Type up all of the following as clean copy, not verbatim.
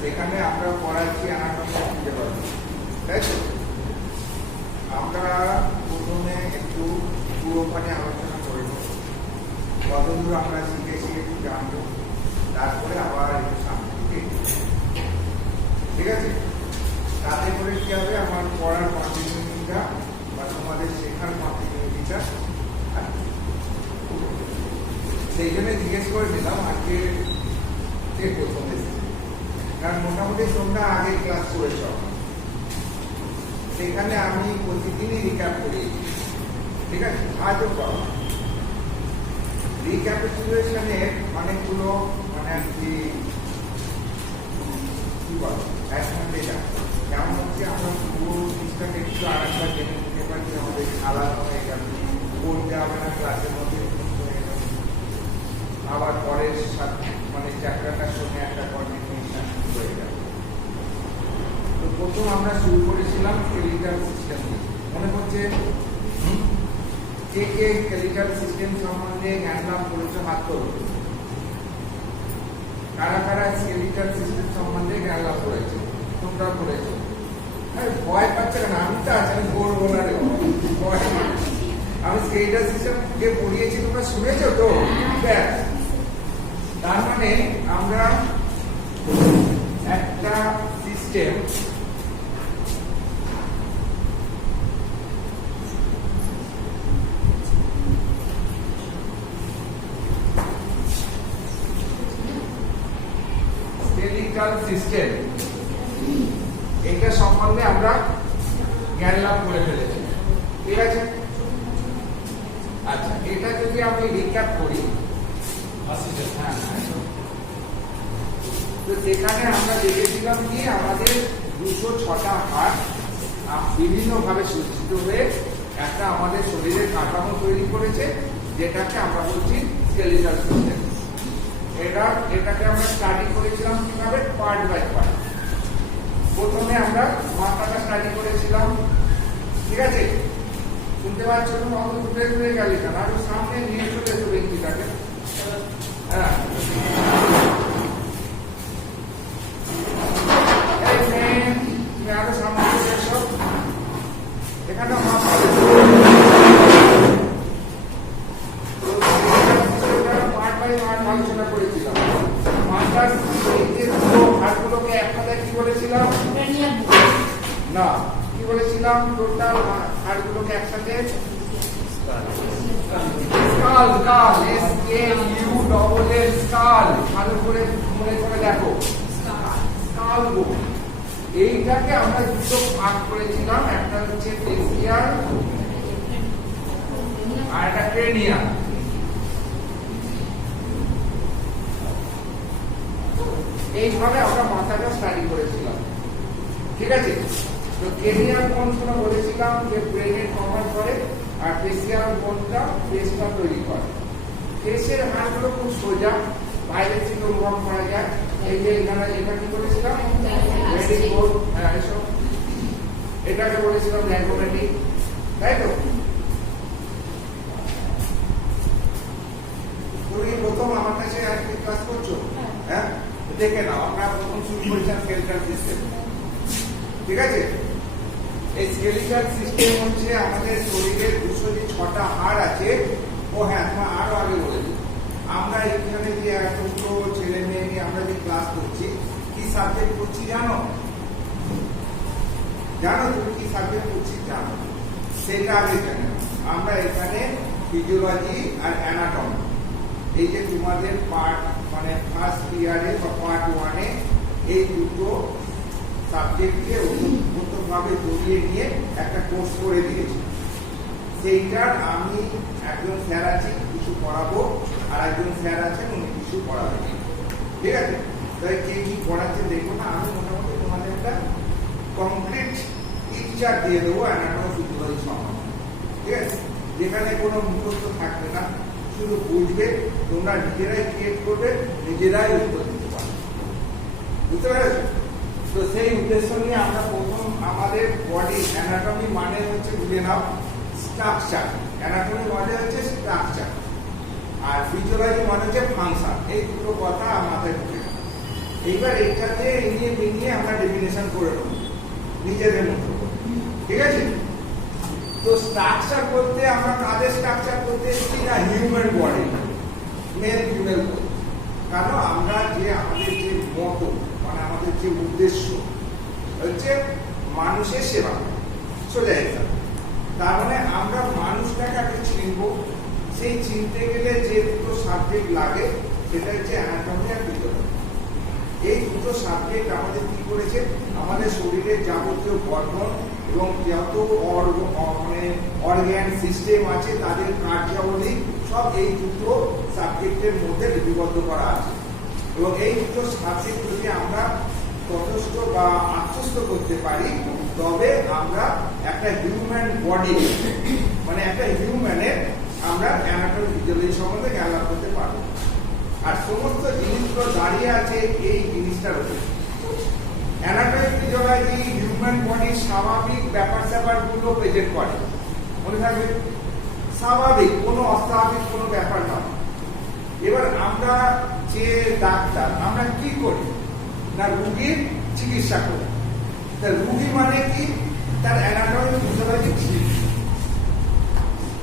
সেখানে আমরা পড়াচ্ছি অ্যানাটমি অফ ফিজিওলজি, তাই তো? আমরা প্রথমে একটু পুরোখানে আলোচনা করে নেব, কতদূর আমরা শিখেছি একটু জানবো, তারপরে আবার একটু সামনে দিকে, ঠিক আছে? তাতে করে কি হবে, আমার পড়ার কন্টিনিউটিটা বা তোমাদের শেখার কন্টিনিউটিটা। সেই জন্য জিজ্ঞেস করে নিলাম আজকে কে প্রথম এসেছে, কারণ মোটামুটি তোমরা আগে ক্লাস করেছ, সেখানে আমি প্রতিদিনই রিক্যাপ করি, ঠিক আছে? আজও করো। রিক্যাপিচুলেশনের অনেকগুলো মানে কি বলো অ্যাডভান্টেজ আছে, যেমন হচ্ছে আমরা পুরো জিনিসটাকে একটু আরেকবার জেনে নিতে পারি, আমাদের আলাদা হয়ে গেল, পড়তে হবে না, ক্লাসের মধ্যে আবার পরের সাথে মানে চ্যাপ্টারটার সঙ্গে একটা কন্টিনিউশন হয়ে যাবে। তো প্রথম আমরা শুরু করেছিলাম স্কেলিটাল সিস্টেম দিয়ে, মনে হচ্ছে কে কে স্কেলিটাল সিস্টেম সম্বন্ধে জ্ঞান লাভ করেছে হাত তোলো। কারা কারা স্কেলিটাল সিস্টেম সম্বন্ধে জ্ঞান লাভ করেছে? তোমরা করেছো। ভয় পাচ্ছে কেন? আমি তো আছি, আমি বলবো না রে, আমি স্কেলিটাল সিস্টেম যে পড়িয়েছি তোমরা শুনেছো তো? ব্যাস, তার মানে আমরা একটা সিস্টেম স্কেলিটাল সিস্টেম এটা সম্বন্ধে আমরা জ্ঞান লাভ করে ফেলেছি, ঠিক আছে? আচ্ছা, এটা যদি আমি রিক্যাপ করি, তো সেখানে আমরা দেখেছিলাম কি আমাদের 206টা হাড় বিভিন্ন ভাবে সজ্জিত হয়ে একটা আমাদের শরীরের কাঠামো তৈরি করেছে, যেটাকে আমরা বলছি স্কেলিটাল সিস্টেম। এটাকে আমরা স্টাডি করেছিলাম কিভাবে, পার্ট বাই পার্ট। প্রথমে আমরা মাথাটা স্টাডি করেছিলাম, ঠিক আছে? শুনতে পাচ্ছ তো? অত দূরে দূরে গেলি কেন? আরো সামনে নিয়ে চলে এসো ব্যক্তিটাকে। হ্যাঁ, তুমি আরো সামনে চলে এসো। এখানে পার্ট বাই পার্ট আলোচনা করেছিলাম। মাথার হাড়গুলোকে এক কথায় কি বলেছিলাম? না, কি বলেছিলাম? টোটাল হাড়গুলোকে একসাথে স্কাল, স্কাল, S-K-U-L-L, স্কাল। ভালো করে মনে করে দেখো, স্কাল বোন। এইটাকে আমরা দুটো ভাগ করেছিলাম, একটা হচ্ছে ফেসিয়াল আর একটা ক্রেনিয়াল। এইভাবে আমরা মাথাটা স্টাডি করেছিলাম, ঠিক আছে? তো ক্রেনিয়াল বোনগুলো বলেছিলাম যে ব্রেনের কভার করে, আর ফেসিয়াল বোনটা ফেসটা তৈরি করে। ফেসের হাড়গুলো খুব সোজা, বাইরে থেকে অনুভব করা যায়। এই যে এখানে এটা কি বলেছিলাম? Very good. হ্যাঁ, এসব এটাকে বলেছিলাম ল্যাঙ্গোমেটিক, তাই তো? তুমি প্রথম আমার কাছে আজকে ক্লাস করছো, হ্যাঁ? দেখে নাও, আমরা প্রথম শুরু করেছিলাম স্কেলিটাল সিস্টেম, ঠিক আছে? এই স্কেলিটাল সিস্টেম হচ্ছে আমাদের শরীরের 206টা হাড় আছে। ও হ্যাঁ, তোমার আরো আগে বলে দিই, আমরা এখানে যে এতগুলো ছেলে মেয়ে নিয়ে আমরা যে ক্লাস করছি, কি সাবজেক্ট করছি জানো? জানো তুমি কি সাবজেক্ট করছি? জানো, সেটা আগে জানো। আমরা এখানে ফিজিওলজি আর অ্যানাটমি, এই যে তোমাদের পার্ট মানে ফার্স্ট ইয়ারে বা পার্ট 1-এ এই দুটো সাবজেক্টকে ওতপ্রোতভাবে জড়িয়ে নিয়ে একটা কোর্স করে দিয়েছি। সেইটার আমি একজন স্যার আছে, কিছু পড়াবো, আর একজন স্যার আছেন উনি কিছু পড়াবেন, ঠিক আছে? তাই কে কি পড়াচ্ছে দেখো না, আমি মোটামুটি তোমাদের একটা কমপ্লিট পিকচার দিয়ে দেবো অ্যানাটমি ফিজিওলজি সম্বন্ধে, ঠিক আছে? যেখানে কোনো মুখস্থ থাকবে না, শুধু বুঝবে, তোমরা নিজেরাই ক্রিয়েট করবে, নিজেরাই উত্তর দিতে পারবে, বুঝতে পেরেছো? তো সেই উদ্দেশ্য নিয়ে আমরা প্রথম আমাদের বডি অ্যানাটমি মানে হচ্ছে বুঝে নাও স্ট্রাকচার, অ্যানাটমি মানে হচ্ছে স্ট্রাকচার, আর ফিজিওলজি মানে হচ্ছে ফাংশন। এই দুটো কথা মাথায় ঢুকে, এইবার এটাতে এনিয়ে মিনিয়ে আমরা ডেফিনেশন করে নেব নিজেদের মতো করে। ঠিক আছে? তো স্ট্রাকচার বলতে আমরা কাদের স্ট্রাকচার বলতে এসেছি না হিউম্যান বডি, মেল ফিমেল। কারণ আমরা যে আমাদের যে মত মানে আমাদের যে উদ্দেশ্য হচ্ছে মানুষের সেবা সোজা এটা। তার মানে আমরা মানুষটাকে আগে চিনবো, সেই চিনতে গেলে যে দুটো সাবজেক্ট লাগে সেটা হচ্ছে অ্যানাটমি আর ফিজিওলজি। এই দুটো সাবজেক্ট আমাদের কি করেছে, আমাদের শরীরের যাবতীয় গঠন এবং যত মানে অর্গান সিস্টেম আছে তাদের কার্যাবলী সব এই দুটো সাবজেক্টের মধ্যে লিপিবদ্ধ করা আছে। এবং এই দুটো সাবজেক্ট যদি আমরা তথস্থ বা আত্মস্থ করতে পারি তবে আমরা একটা হিউম্যান বডি মানে একটা হিউম্যানের আমরা অ্যানাটমি ফিজিওলজি সম্বন্ধে জ্ঞান লাভ করতে পারবো। আর সমস্ত জিনিসগুলো দাঁড়িয়ে আছে এই জিনিসটার উপর। অ্যানাটমি ফিজিওলজি হিউম্যান বডির স্বাভাবিক ব্যাপার স্যাপারগুলো প্রেজেন্ট করে। মনে থাকবে স্বাভাবিক, কোনো অস্বাভাবিক কোনো ব্যাপার নয়। এবার আমরা যে ডাক্তার আমরা কি করি না রোগীর চিকিৎসা করি। তা রোগী মানে কি, তার অ্যানাটমি ফিজিওলজি ঠিক।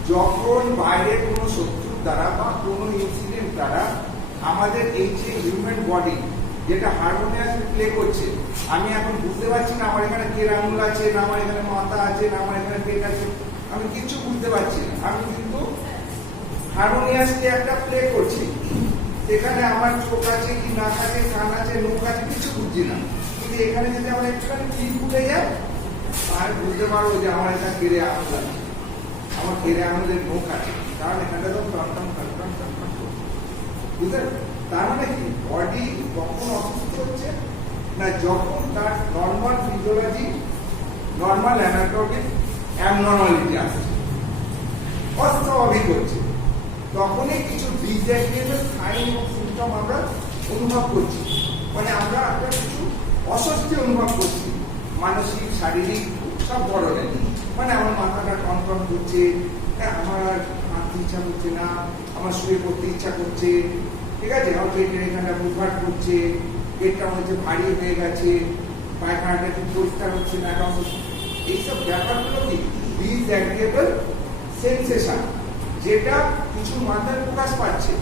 যখন বাইরে কোনো শত্রুর দ্বারা বা কোনো ইনসিডেন্ট দ্বারা আমাদের এই যে হিউম্যান বডি যেটা হারমোনিয়াস প্লে করছে, আমি এখন বুঝতে পারছি না আমার এখানে কে আঙুল আছে, না আমার এখানে মাথা আছে, না আমার এখানে পেট আছে, আমি কিচ্ছু বুঝতে পারছি না। আমি কিন্তু হারমোনিয়াসকে একটা প্লে করছি, সেখানে আমার চোখ আছে কি নাক আছে, কান আছে, মুখ আছে, কিছু বুঝছি না। কিন্তু এখানে যদি আমার একটুখানি টিপ উঠে যায় আমি বুঝতে পারবো যে আমার এখানে কেড়ে আঙুল আছে, আমার কেড়ে আঙুলের মুখ আছে, কারণ এখানটা তো টনটন টনটন টনটন করছে। বুঝলেন? তার মানে কি বডি কখন অসুস্থ হচ্ছে না যখন তার normal physiology normal anatomic abnormality আসছে, অস্বাভাবিক হচ্ছে, তখনই কিছু ডিসঅ্যাক্টিভের সাইন এবং সিমটম আমরা অনুভব করছি। মানে আমরা একটা কিছু অস্বস্তি অনুভব করছি, মানসিক শারীরিক সব ধরনের। মানে আমার মাথাটা টনটন করছে, আমার হাঁটতে ইচ্ছা করছে না, আমার শুয়ে পড়তে ইচ্ছা করছে, ঠিক আছে, আমার পেটের এখানটা বুঝভাট করছে, পেটটা হচ্ছে ভারী হয়ে গেছে, পায়খানাটা ঠিক পরিষ্কার হচ্ছে না, এইসব ব্যাপারগুলো কি ডিসঅ্যাগ্রিয়েবল সেন্সেশন, যেটা কিছু মাধ্যমে প্রকাশ পাচ্ছে।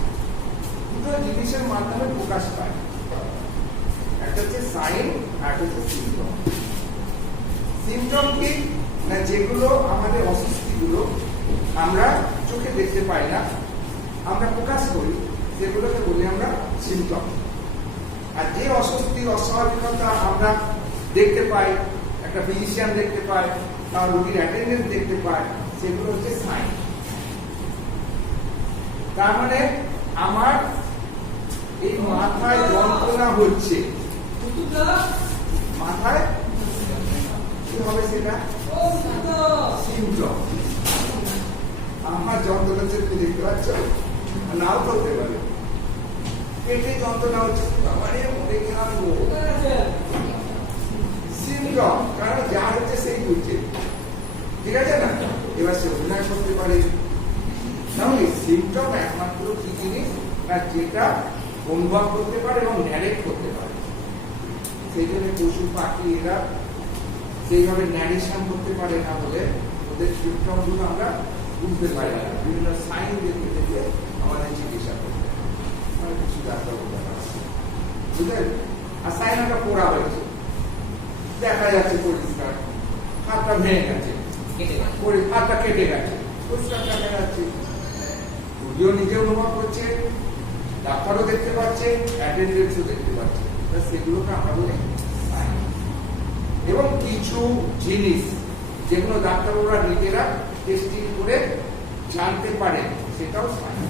দুটো জিনিসের মাধ্যমে প্রকাশ পায়, একটা হচ্ছে সাইন আর একটা হচ্ছে সিমটম। সিমটম কি না যেগুলো আমাদের অস্বস্তিগুলো আমরা চোখে দেখতে পাই না, আমরা প্রকাশ করি, সেগুলোকে বলি আমরা সিমটম। আর যে অস্বস্তি অস্বাভাবিকতা আমরা দেখতে পাই, একটা ফিজিশিয়ান দেখতে পাই, তার রোগীর অ্যাটেন্ডেন্স দেখতে পাই, সেগুলো হচ্ছে সাইন। তার মানে আমার এই মাথায় যন্ত্রণা হচ্ছে, মাথায় কি হবে সেটা সিমটম। আমার যন্ত্রণা হচ্ছে তুমি দেখতে পাচ্ছ, নাও করতে পারে। পেটে যন্ত্রণা হচ্ছে সিমটম, কারণ যা হচ্ছে সেই বুঝছে, ঠিক আছে না? এবার সে অভিনয় করতে পারে। তাহলে সিমটম একমাত্র কি জিনিস না যেটা অনুভব করতে পারে এবং ন্যারেট করতে পারে। সেই জন্য পশু পাখি এরা সেইভাবে ন্যারেশন করতে পারে না বলে ওদের সিমটম গুলো আমরা বুঝতে পারি না। বিভিন্ন সাইন দেখতে দেখে আমাদের চিকিৎসা করতে হয়, কিছু ডাক্তার বলতে পারে, বুঝলেন? আর সাইন একটা পোড়া হয়েছে, দেখা যাচ্ছে পরিষ্কার, হাতটা ভেঙে গেছে, হাতটা কেটে গেছে, পরিষ্কার দেখা যাচ্ছে, রোগীও নিজে অনুভব করছে, ডাক্তারও দেখতে পাচ্ছে, অ্যাটেন্ডেন্সও দেখতে পাচ্ছে। সেগুলোকে আমরা বলি সাইন। এবং কিছু জিনিস যেগুলো ডাক্তাররা নিজেরা টেস্টিং করে জানতে পারে, সেটাও সাইন,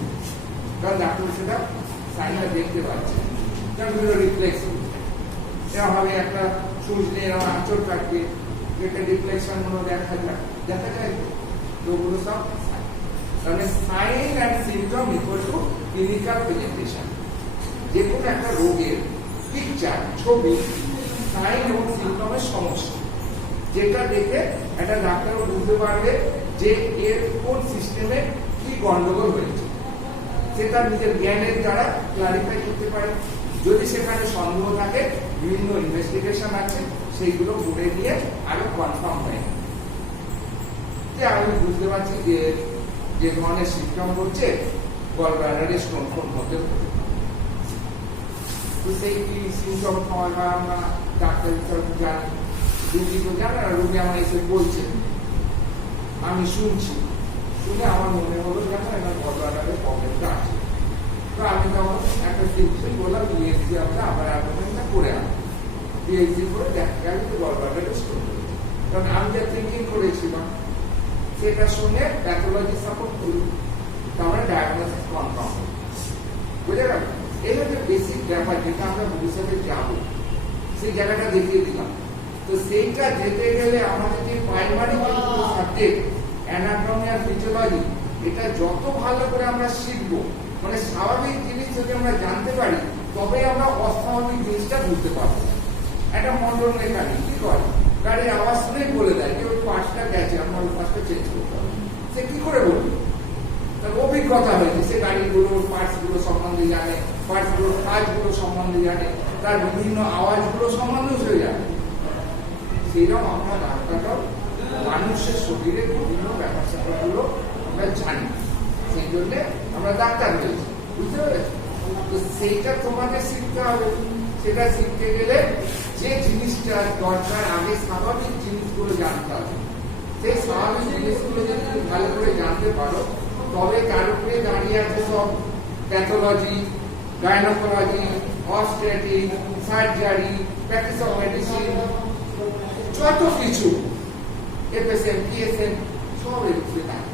কারণ ডাক্তার সেটা সাইনটা দেখতে পাচ্ছে। যেমন রিফ্লেক্স এরকমভাবে একটা সুচ নিয়ে এরকম আঁচড় থাকবে, যেটা রিফ্লেকশন গুলো দেখা যায় তো ওগুলো সব সাইন। তাহলে sign and symptom equal to clinical presentation. যে কোনো একটা রোগের পিকচার, ছবি, সাইন এবং সিমটমের সমস্যা, যেটা দেখে একটা ডাক্তারও বুঝতে পারবে যে এর কোন সিস্টেমে কি গন্ডগোল হয়েছে, সেটা নিজের জ্ঞানের দ্বারা ক্লারিফাই করতে পারে। যদি সেখানে সন্দেহ থাকে বিভিন্ন ইনভেস্টিগেশন আছে সেইগুলো করে নিয়ে আরো কনফার্ম হয় যে আমি বুঝতে পারছি যে ধরনের সিমটম হচ্ছে গলব্লাডারে স্টোন হতে পারে। তো সেই কি সিমটম হয় বা আমরা ডাক্তার হিসাবে জানি, রুগী তো জানে না, রুগী আমার এসে বলছে, আমি শুনছি, শুনে আমার মনে হলো যেন এটা গলব্লাডারে প্রবলেমটা আছে। তো আমি তখন একটা সিম্পল বললাম বিএসসি আমরা আবার অ্যাপয়েন্টমেন্টটা করে আনবো, বিএসসি করে দেখা গেল যে গলব্লাডারে স্টোন। কারণ আমি যা থিঙ্কিং করেছিলাম সেটা শুনে প্যাথোলজি সাপোর্ট করি, তাহলে ডায়াগনোসিস কনফার্ম হবে। বুঝে গেল? এই হচ্ছে বেসিক ব্যাপার, যেটা আমরা ভবিষ্যতে যাবো সেই জায়গাটা দেখিয়ে দিলাম। তো সেইটা যেতে গেলে আমাদের যে প্রাইমারি সাবজেক্ট অ্যানাটমি আর ফিজিওলজি, এটা যত ভালো করে আমরা শিখবো, মানে স্বাভাবিক জিনিস যদি আমরা জানতে পারি তবে আমরা অস্বাভাবিক জিনিসটা বুঝতে পারবো। একটা মন্ডল মেকানিক কি করে, গাড়ির আওয়াজ শুনেই বলে দেয় যে ওই পার্টসটা গেছে, আমরা ওই পার্টসটা চেঞ্জ করতে হবে। সে কি করে বলবে? তার অভিজ্ঞতা হয়েছে, সে গাড়িগুলোর পার্টস গুলো সম্বন্ধে জানে, পার্টস গুলোর কাজগুলো সম্বন্ধে জানে, তার বিভিন্ন আওয়াজগুলো সম্বন্ধেও সে জানে। সেইরকম আমরা ডাক্তাররাও মানুষের শরীরে বিভিন্ন ব্যাপার স্যাপারগুলো আমরা জানি, সেই জন্য আমরা ডাক্তার হয়েছি। বুঝতে পেরেছি? তো সেইটা তোমাকে শিখতে হবে। সেটা শিখতে গেলে যে জিনিসটা দরকার, আগে স্বাভাবিক জিনিসগুলো জানতে হবে। সেই স্বাভাবিক জিনিসগুলো যদি ভালো করে জানতে পারো তবে তার উপরে দাঁড়িয়ে আছে সব pathology, gynaecology, obstetric, surgery, practice of medicine, যত কিছু এফএসএম, পিএসএম সব এর উপরে থাকে।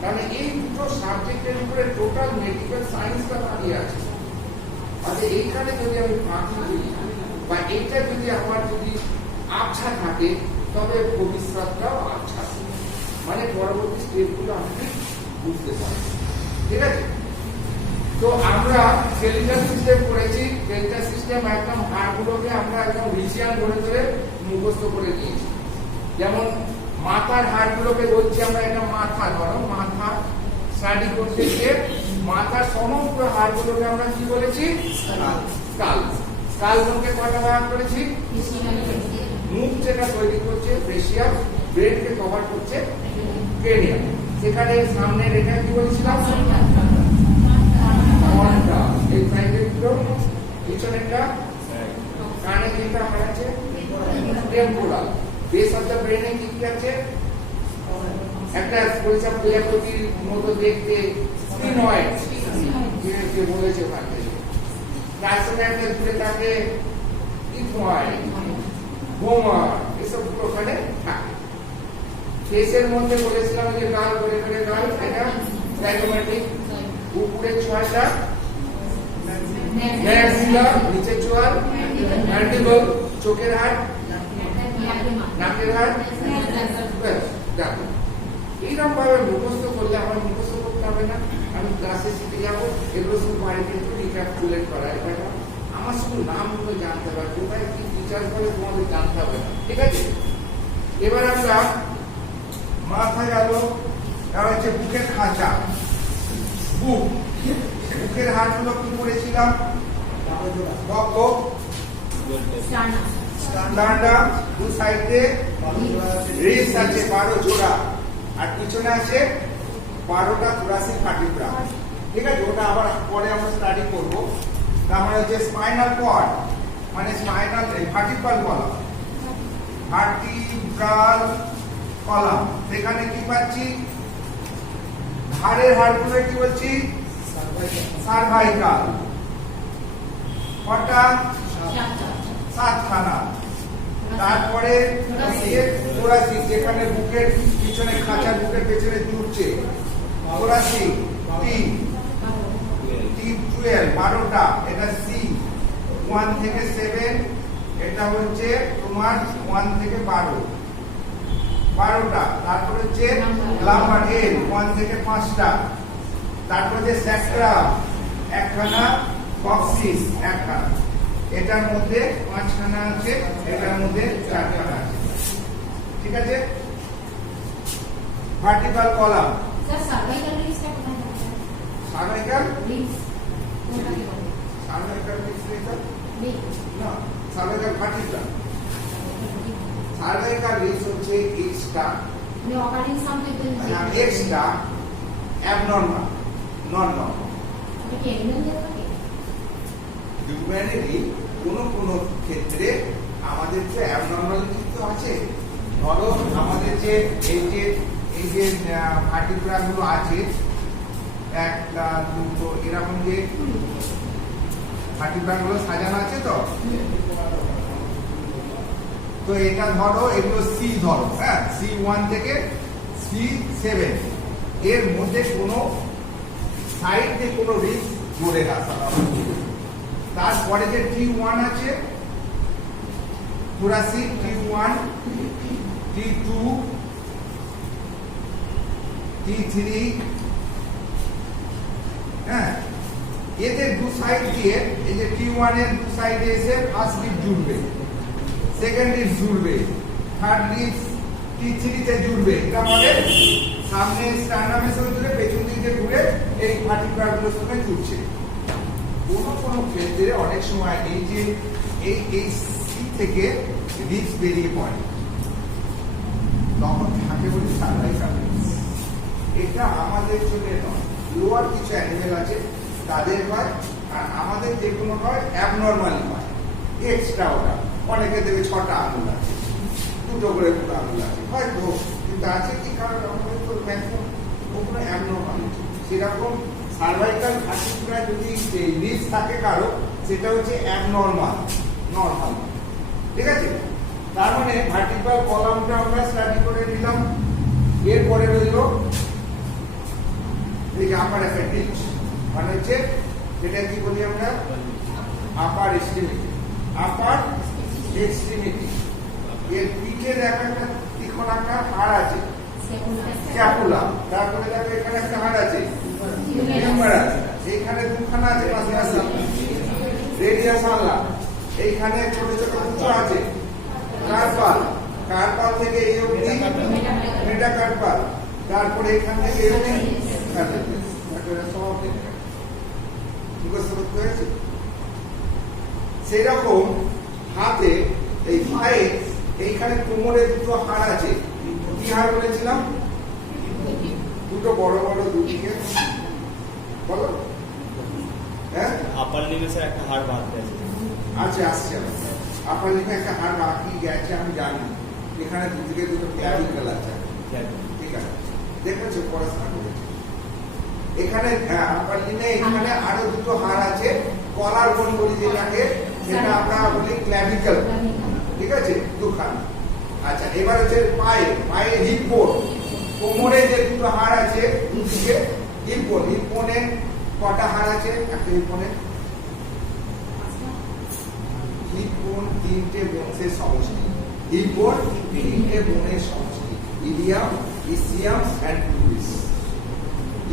কারণ এই দুটো সাবজেক্টের উপরে টোটাল মেডিকেল সায়েন্সটা দাঁড়িয়ে আছে। আচ্ছা, এইখানে যদি আমি ফাঁকি দিই বা এইটা যদি আমার যদি আবছা থাকে তবে ভবিষ্যৎটাও আবছা, মানে পরবর্তী স্টেপগুলো আমি বুঝতে পারি। ঠিক আছে? তো আমরা স্কেলিটাল সিস্টেম করেছি, স্কেলিটাল সিস্টেম একদম হাড়গুলোকে আমরা একদম রিজিয়ন ধরে ধরে মুখস্থ করে দিয়েছি। যেমন মাথার হাড়গুলোকে বলছি আমরা এটা মাথা, ধরো মাথা স্টাডি করতে গিয়ে মাথার সমগ্র হাড়গুলোকে আমরা কি বলেছি? স্কাল। স্কালগুলোকে কটা ভাগ করেছি? মুখ যেটা তৈরি করছে ব্রেশিয়াম, ব্রেনকে কভার করছে ক্রেনিয়াম। সেখানে সামনে রেখা কি বলেছিলাম? ঘন্টা। এই সাইডের গুলো পিছনেরটা কানে যেটা আমার আছে টেম্পোরাল। বেস অফ দ্য ব্রেনে কি কি আছে? একটা বলছে প্রজাপতির মতো দেখতে স্পিনয়েড, যে বলেছে ওখানে। তার সঙ্গে একটা দূরে থাকে ইথময়েড, গোমার, এসব ওখানে থাকে। ফেসের মধ্যে বলেছিলাম যে গাল করে করে গাল, এটা প্র্যাগম্যাটিক। উপরে 6টা ম্যাক্সিলা, নিচে চোয়াল, ম্যান্ডিবল, চোখের হাড়, নাকের হাড়। দেখো এইরকম ভাবে মুখস্থ করলে আমার মুখস্থ করতে হবে না, আমি ক্লাসে শিখে যাবো। এগুলো শুধু বাড়িতে একটু রিক্যাপচুলেট করা, এটা আমার শুধু নামগুলো জানতে হবে, কোথায় কি টিচার বলে তোমাদের জানতে হবে না। ঠিক আছে? এবার আমরা মাথা গেল, আর হচ্ছে বুকের খাঁচা, বুক। বুকের হাড়গুলো কি করেছিলাম? বক্ষ, স্টার্নাম, দু সাইডে রিবস আছে 12 জোড়া, আর পিছনে আছে 12টা থোরাসিক ভার্টিব্রা। ঠিক আছে? ওটা আবার পরে আমরা স্টাডি করব। তারপরে হচ্ছে স্পাইনাল কর্ড, মানে spinal vertebral column, vertebral column. সেখানে কি পাচ্ছি? ঘাড়ের হাড়গুলো কি বলছি? সার্ভাইকাল। কটা? 7খানা। তারপরে থোরাসিক, যেখানে বুকের পিছনে খাঁচা, বুকের পেছনে জুড়ছে, থোরাসিক। T12 12টা, এটা C 1 থেকে 7, এটা হচ্ছে তোমার 1 থেকে 12টা। তারপরে হচ্ছে লাম্বার L 1 থেকে 5টা। তারপরে যে স্যাক্রাম 1খানা, কক্সিস 1খানা। এটার মধ্যে 5খানা আছে, এটার মধ্যে 4খানা আছে। ঠিক আছে? Vertebral column. স্যার সার্ভাইকাল রিস্কটা কোথায় থাকে? সার্ভাইকাল রিস্ক কোনটা কি বলে? Cervical risk cervical vertebra. Cervical ribs হচ্ছে এক্সট্রা, এক্সট্রা অ্যাবনর্মাল, নন নর্মাল। হিউম্যানেরই কোনো ক্ষেত্রে আমাদের যে অ্যাবনর্মালিটি তো আছে। ধরো আমাদের যে এই যে ভার্টিব্রা গুলো আছে, একটা দুটো এরকম যে ভার্টিব্রা গুলো সাজানো আছে, তো এটা ধরো, এগুলো সি ধরো, হ্যাঁ, C1 থেকে C7, এর মধ্যে কোনো সাইড দিয়ে কোনো রিবস জোরে না। তারপরে যে T1 আছে, thoracic T1, T2, T3, হ্যাঁ, এদের দু সাইড দিয়ে, এই যে T1 এর দু সাইডে এসে ফার্স্ট রিব জুড়বে, সেকেন্ড রিব জুড়বে, থার্ড রিব T3 তে জুড়বে। এটা মানে সামনে স্টার্নামের সঙ্গে জুড়ে, পেছন দিকে ঘুরে এই ভার্টিব্রাগুলোর সঙ্গে জুড়ছে। কোনো ক্ষেত্রে অনেক সময় এই যে এই সি থেকে রিবস বেরিয়ে পড়ে, তখন থাকে বলে সার্ভাইকাল রিবস। এটা আমাদের জন্য নয়, লোয়ার কিছু অ্যানিমেল আছে তাদের হয়, আর আমাদের যেগুলো হয় অ্যাবনর্মালি হয়, এক্সট্রা। ওটা অনেকে দেবে 6টা আঙুল আছে, 2টো করে 2টো আঙুল আছে হয়তো, কিন্তু আছে কি কারণ আমাদের তো ম্যাক্সিমাম ওগুলো অ্যাবনর্মালিটি। সেরকম সার্ভাইকাল ভার্টিব্রা যদি রিবস থাকে কারো, সেটা হচ্ছে অ্যাবনর্মাল, নরমাল, ঠিক আছে। তার মানে ভার্টিব্রাল কলামটা আমরা স্টাডি করে নিলাম। এরপরে রইল এই যে আপার অ্যাপেন্ডিক্স, মানে হচ্ছে যেটা কি বলি আমরা, আপার এক্সট্রিমিটি। আপার এক্সট্রিমিটি এর পিঠের একটা ত্রিকোণাকার হাড় আছে, স্ক্যাপুলা। তারপরে দেখো এখানে একটা হাড় আছে, ফিউমারাস। এইখানে দুখানা আছে পাশাপাশি, রেডিয়াস আল্লা। এইখানে ছোট ছোট কুচো আছে, কার্পাল। কার্পাল থেকে এই অবধি মেটাকার্পাল। তারপরে এখান থেকে এই অবধি সেরকম হাতে, এই পায়ে, এইখানে কোমরে দুটো হাড় আছে। কি হাড় বলেছিলাম? দুটো বড় বড় দুদিকে, বলো। হ্যাঁ, আপার লিম্বে একটা হাড় বাদ গেছে। আচ্ছা, আসছে। আপার লিম্বে একটা হাড় বাকি গেছে, আমি জানি। এখানে দুদিকে দুটো ক্ল্যাভিকল আছে, ঠিক আছে, দেখেছো, পড়াশোনা করেছে। এখানে আপার লিম্বে এখানে আরো দুটো হাড় আছে, কলার বোন বলি যেটাকে, সেটা আমরা বলি ক্ল্যাভিকল, ঠিক আছে, দুখানা। আচ্ছা, এবার হচ্ছে পায়ে, পায়ে হিপ বোন। কোমরে যে দুটো হাড় আছে দুদিকে, হিপ বোন। হিপ বোনে কটা হাড় আছে? একটা হিপ বোনে, হিপ বোন 3টে বোনের সমষ্টি। হিপ বোন 3টে বোনের সমষ্টি, ilium, ischium and pubis.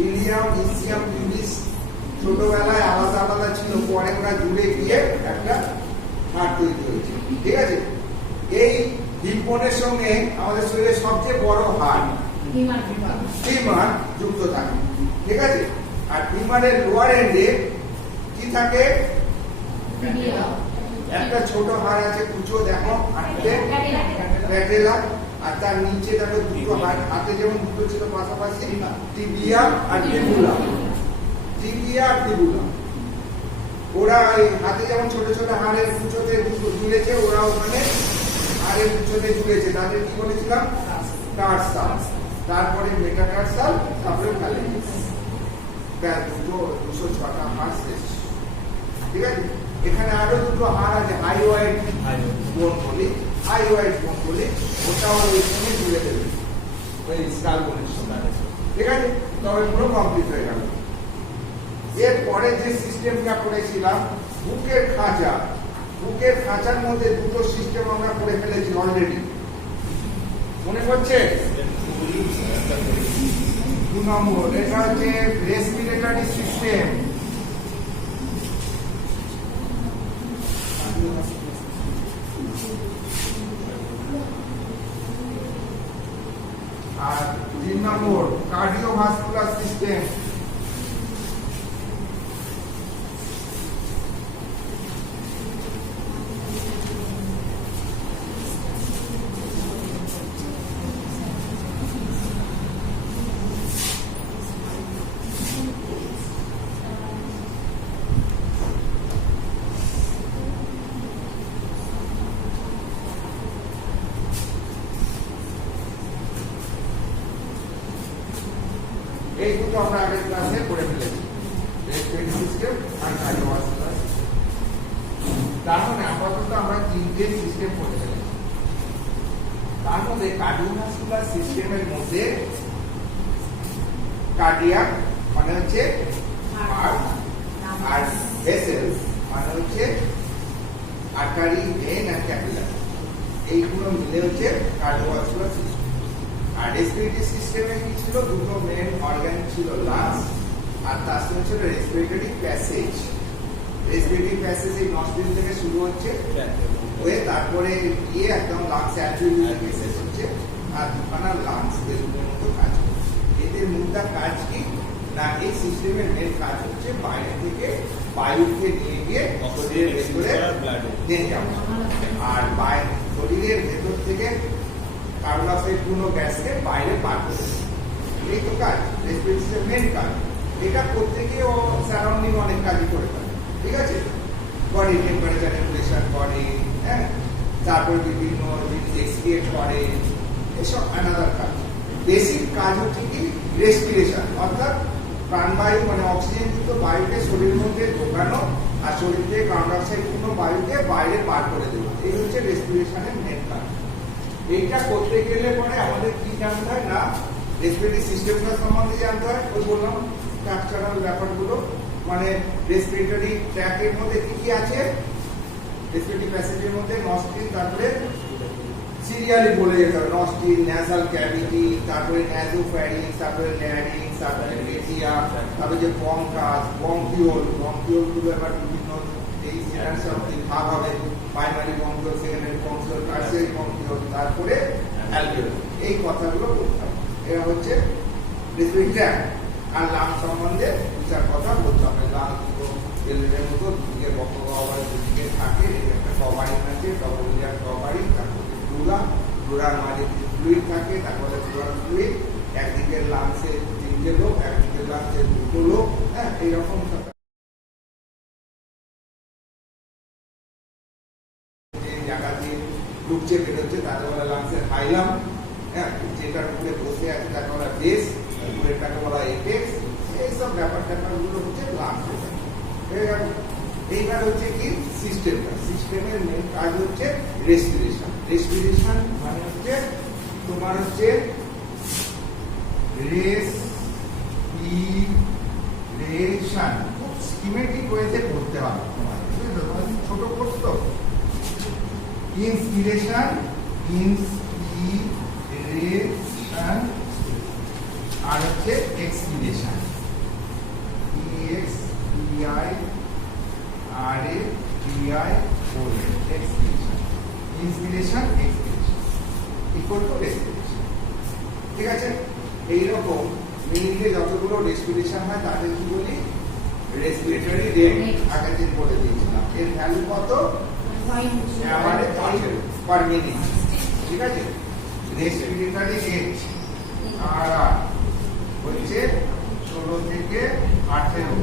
Ilium, ischium, pubis ছোটবেলায় আলাদা আলাদা ছিল, পরে ওরা জুড়ে গিয়ে একটা হাড় তৈরি হয়েছে, ঠিক আছে। এই হিপ বোনের সঙ্গে আমাদের শরীরের সবচেয়ে বড় হাড় ফিমার যুক্ত থাকে, ঠিক আছে। আর ফিমারের লোয়ার এন্ডে কি থাকে? একটা ছোট হাড় আছে, কুচো, দেখো, প্যাটেলা। আর তার নিচে দেখো দুটো হাড়, হাতে যেমন দুটো ছিল পাশাপাশি, টিবিয়া আর টিবুলা। টিবিয়া আর টিবুলা, ওরা হাতে যেমন ছোট ছোট হাড়ের কুচোতে ঝুলেছে, ওরা ওখানে হাড়ের কুচোতে ঝুলেছে। তাদের কি বলেছিলাম? টার্সাল। তারপরে মেটাটার্সাল, তারপরে ফ্যালেঞ্জিস। 206টা হাড় শেষ, ঠিক আছে। এখানে আরো দুটো হাড় আছে, হাইওয়েড বোন বলি, হাইওয়েড বোন বলি, ওটাও ওই সঙ্গে জুড়ে দেবে ওই স্কাল বোনের সঙ্গে, ঠিক আছে। তবে পুরো কমপ্লিট হয়ে গেল। এরপরে যে সিস্টেমটা করেছিলাম, বুকের খাঁচা। বুকের খাঁচার মধ্যে দুটো সিস্টেম আমরা করে ফেলেছি অলরেডি, মনে করছে? 2 নম্বর, এটা হচ্ছে রেসপিরেটরি সিস্টেম। আর 3 নম্বর কার্ডিওভাস্কুলার সিস্টেম। এই দুটো আমরা আগের ক্লাসে করে ফেলেছি, রেসপিরেটরি সিস্টেম আর কার্ডিওভাস্কুলার সিস্টেম। তার মানে আপাতত আমরা তিনটে সিস্টেম করে ফেলেছি। তার মধ্যে কার্ডিওভাস্কুলার সিস্টেমের মধ্যে কার্ডিয়াক মানে হচ্ছে হার্ট, আর ভেসেলস মানে হচ্ছে আর্টারি, ভেন আর ক্যাপিলারি, এইগুলো মিলে হচ্ছে কার্ডিওভাস্কুলার সিস্টেম। আর রেসপিরেটরি সিস্টেমে কি ছিল? দুটো মেন অর্গান ছিল, লাংস আর তার সঙ্গে ছিল রেসপিরেটরি প্যাসেজ। রেসপিরেটরি প্যাসেজ এই নস্ট্রিল থেকে শুরু হচ্ছে, হয়ে তারপরে গিয়ে একদম লাংস অ্যালভিওলি শেষ হচ্ছে, আর দুখানা লাংস বেলুনের মতো কাজ করছে। এদের মূলটা কাজ কি না, এই সিস্টেমের মেন কাজ হচ্ছে বাইরে থেকে বায়ুকে নিয়ে গিয়ে শরীরের ভেতরে নিয়ে যাওয়া, আর শরীরের ভেতর থেকে কার্বন ডাইঅক্সাইড পূর্ণ গ্যাসকে বাইরে বার করে দেয়। এই তো কাজ, রেসপিরেটরি সিস্টেমের মেন কাজ। এটা করতে গিয়ে ও সারাউন্ডিং অনেক কাজই করে থাকে, ঠিক আছে? বডি টেম্পারেচার রেগুলেশন করে, হ্যাঁ, তারপর বিভিন্ন জিনিস এক্সক্রিয়েট করে, এসব আলাদা কাজ। বেসিক কাজ হচ্ছে কি রেসপিরেশন, অর্থাৎ প্রাণবায়ু মানে অক্সিজেনযুক্ত বায়ুকে শরীরের মধ্যে ঢোকানো আর শরীর থেকে কার্বন ডাইঅক্সাইড পূর্ণ বায়ুকে বাইরে বার করে দেওয়া, এই হচ্ছে রেসপিরেশনের মেন কাজ। এইটা করতে গেলে পরে আমাদের কি জানতে হয় না, রেসপিরেটরি সিস্টেমটা সম্বন্ধে জানতে হয়। ওই বললাম স্ট্রাকচারাল ব্যাপারগুলো, মানে রেসপিরেটরি ট্র্যাকের মধ্যে কি কি আছে, রেসপিরেটরি প্যাসেজের মধ্যে নস্ট্রিল, তারপরে সিরিয়ালি বলে যেতে হবে, নস্ট্রিল, ন্যাসাল ক্যাভিটি, তারপরে ন্যাসোফ্যারিংস, তারপরে ল্যারিংস, তারপরে রেটিয়া, তারপরে যে ব্রঙ্কাস, ব্রঙ্কিওল, ব্রঙ্কিওলগুলো এবার বিভিন্ন এই সব ভাগ হবে, primary bronchiole, secondary bronchiole, tertiary bronchiole, তারপরে অ্যালভিওল। এই কথাগুলো বলতে হবে। এরা হচ্ছে রেসপিরেটরি ট্র্যাক। আর লাং সম্বন্ধে দু চার কথা বলতে হবে। লাং দুটো বেলুনের মতো দুদিকে বক্রগহ্বরের দুদিকে থাকে, একটা কভারিং আছে, ডবল লেয়ার কভারিং, তারপরে প্লুরার মাঝে ফ্লুইড থাকে, তারপরে প্লুরাল ফ্লুইড, একদিকে লাংসে তিনটে লোক, একদিকে লাংসে দুটো লোক, হ্যাঁ, এইরকম জায়গা দিয়ে ঢুকছে বেরোচ্ছে, তাকে বলা লাংসের হাইলাম, হ্যাঁ, যেটার উপরে বসে আছে তাকে বলা বেস, উপরেরটাকে বলা এপেক্স। এইসব ব্যাপারগুলো হচ্ছে লাংস। এইবার হচ্ছে কি সিস্টেমটা, সিস্টেমের মেন কাজ হচ্ছে রেসপিরেশন। রেসপিরেশন মানে হচ্ছে তোমার হচ্ছে রেসপিরেশন, খুব স্কিমেটিক ওয়েতে করতে হবে তোমার, বুঝলে তো? ছোট কোর্স তো। ইন্সপিরেশন, ইন্সপিরেশন, আর হচ্ছে expiration, EXPI RAPI expiration, inspiration, expiration equal to respiration, ঠিক আছে? এইরকম মিনিটে যতগুলো রেসপিরেশন হয় তাদের কি বলি? Respiratory rate. আগের দিন বলে দিয়েছিলাম, এর ভ্যালু কত? অ্যাভারেজ পার মিনিট, ঠিক আছে? রেসপিরেটরি রেট আর হচ্ছে 16 থেকে 18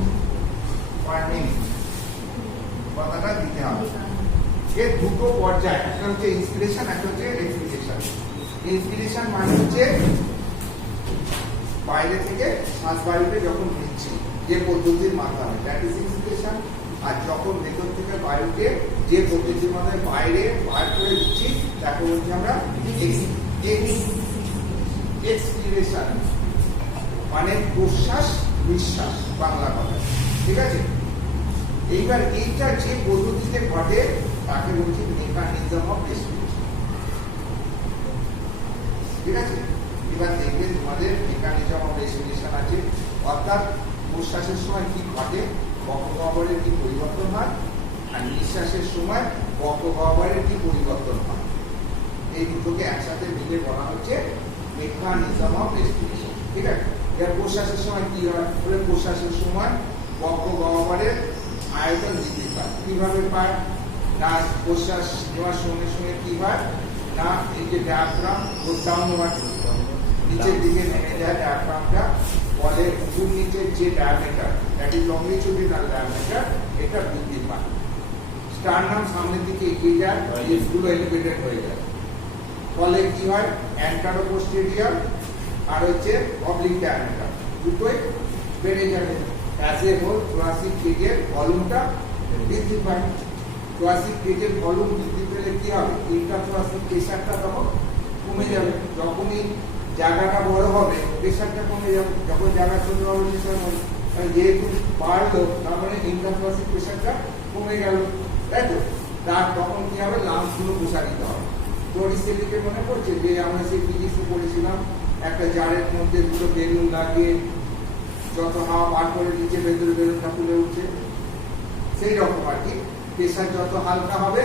পার মিনিট, কথাটা দিতে হবে। এর দুটো পর্যায়, একটা হচ্ছে ইন্সপিরেশন, একটা হচ্ছে এক্সপিরেশন। ইন্সপিরেশন মানে হচ্ছে বাইরে থেকে শ্বাস বায়ুকে যখন নিচ্ছি যে পদ্ধতির মাধ্যমে, দ্যাট ইজ ইন্সপিরেশন। আর যখন ভেতর থেকে বায়ুকে যে পদ্ধতির মাধ্যমে বাইরে বার করে দিচ্ছি তাকে বলছি আমরা এক্সপিরেশন, মানে প্রশ্বাস নিঃশ্বাস বাংলা কথা, ঠিক আছে? এইবার এইটা যে পদ্ধতিতে ঘটে তাকে বলছি মেকানিজম অফ রেসপিরেশন, ঠিক আছে? এবার দেখবে তোমাদের মেকানিজম অফ রেসপিরেশন আছে, অর্থাৎ প্রশ্বাসের সময় কি ঘটে, বক্ষগহ্বরের কি পরিবর্তন হয়, আর নিঃশ্বাসের সময় বক্ষগহ্বরের কি পরিবর্তন হয়। এই দুটোকে একসাথে মিলে বলা হচ্ছে মেকানিজম অফ রেসপিরেশন, ঠিক আছে? এর প্রশ্বাসের সময় কি হয়? বলে প্রশ্বাসের সময় বক্ষগহ্বরের আয়তন বৃদ্ধি পায়। কিভাবে পায় না, প্রশ্বাস নেওয়ার সঙ্গে সঙ্গে কি হয় না, এই যে ডায়াফ্রাম ডাউনওয়ার্ড নিচের দিকে নেমে যায় ডায়াফ্রামটা, ফলে উপর নিচের যে diameter, that is longitudinal diameter, এটা বৃদ্ধি পায়। স্টারনাম সামনের দিকে এগিয়ে যায়, লিফগুলো এলিভেটেড হয়ে যায়, ফলে কি হয় অ্যান্টারো পোস্টেরিয়র আর হচ্ছে অবলিক ডায়ামিটার দুটোই বেড়ে যাবে। অ্যাজ এ হোল thoracic কেজের ভলিউমটা বৃদ্ধি পায়। thoracic কেজের ভলিউম বৃদ্ধি পেলে কি হবে? ইন্ট্রাথোরাসিক প্রেসারটা তখন কমে যাবে। যখনই জায়গাটা বড় হবে প্রেসারটা কমে যাবে, যখন জায়গা ছোট হবে প্রেসার হবে। যেহেতু বাড়লো তার মানে ইন্ট্রাথোরাসিক প্রেসারটা কমে গেল, তাই তো? তার তখন কি হবে? লাংস গুলো প্রসারিত হবে। টরিসেলিকে মনে পড়ছে যে আমরা সেই ফিজিক্সে পড়েছিলাম, একটা জারের মধ্যে দুটো বেলুন লাগিয়ে যত হাওয়া বার করে নিচে ভেতরে বেলুনটা ফুলে উঠছে, সেই রকম আর কি। প্রেসার যত হালকা হবে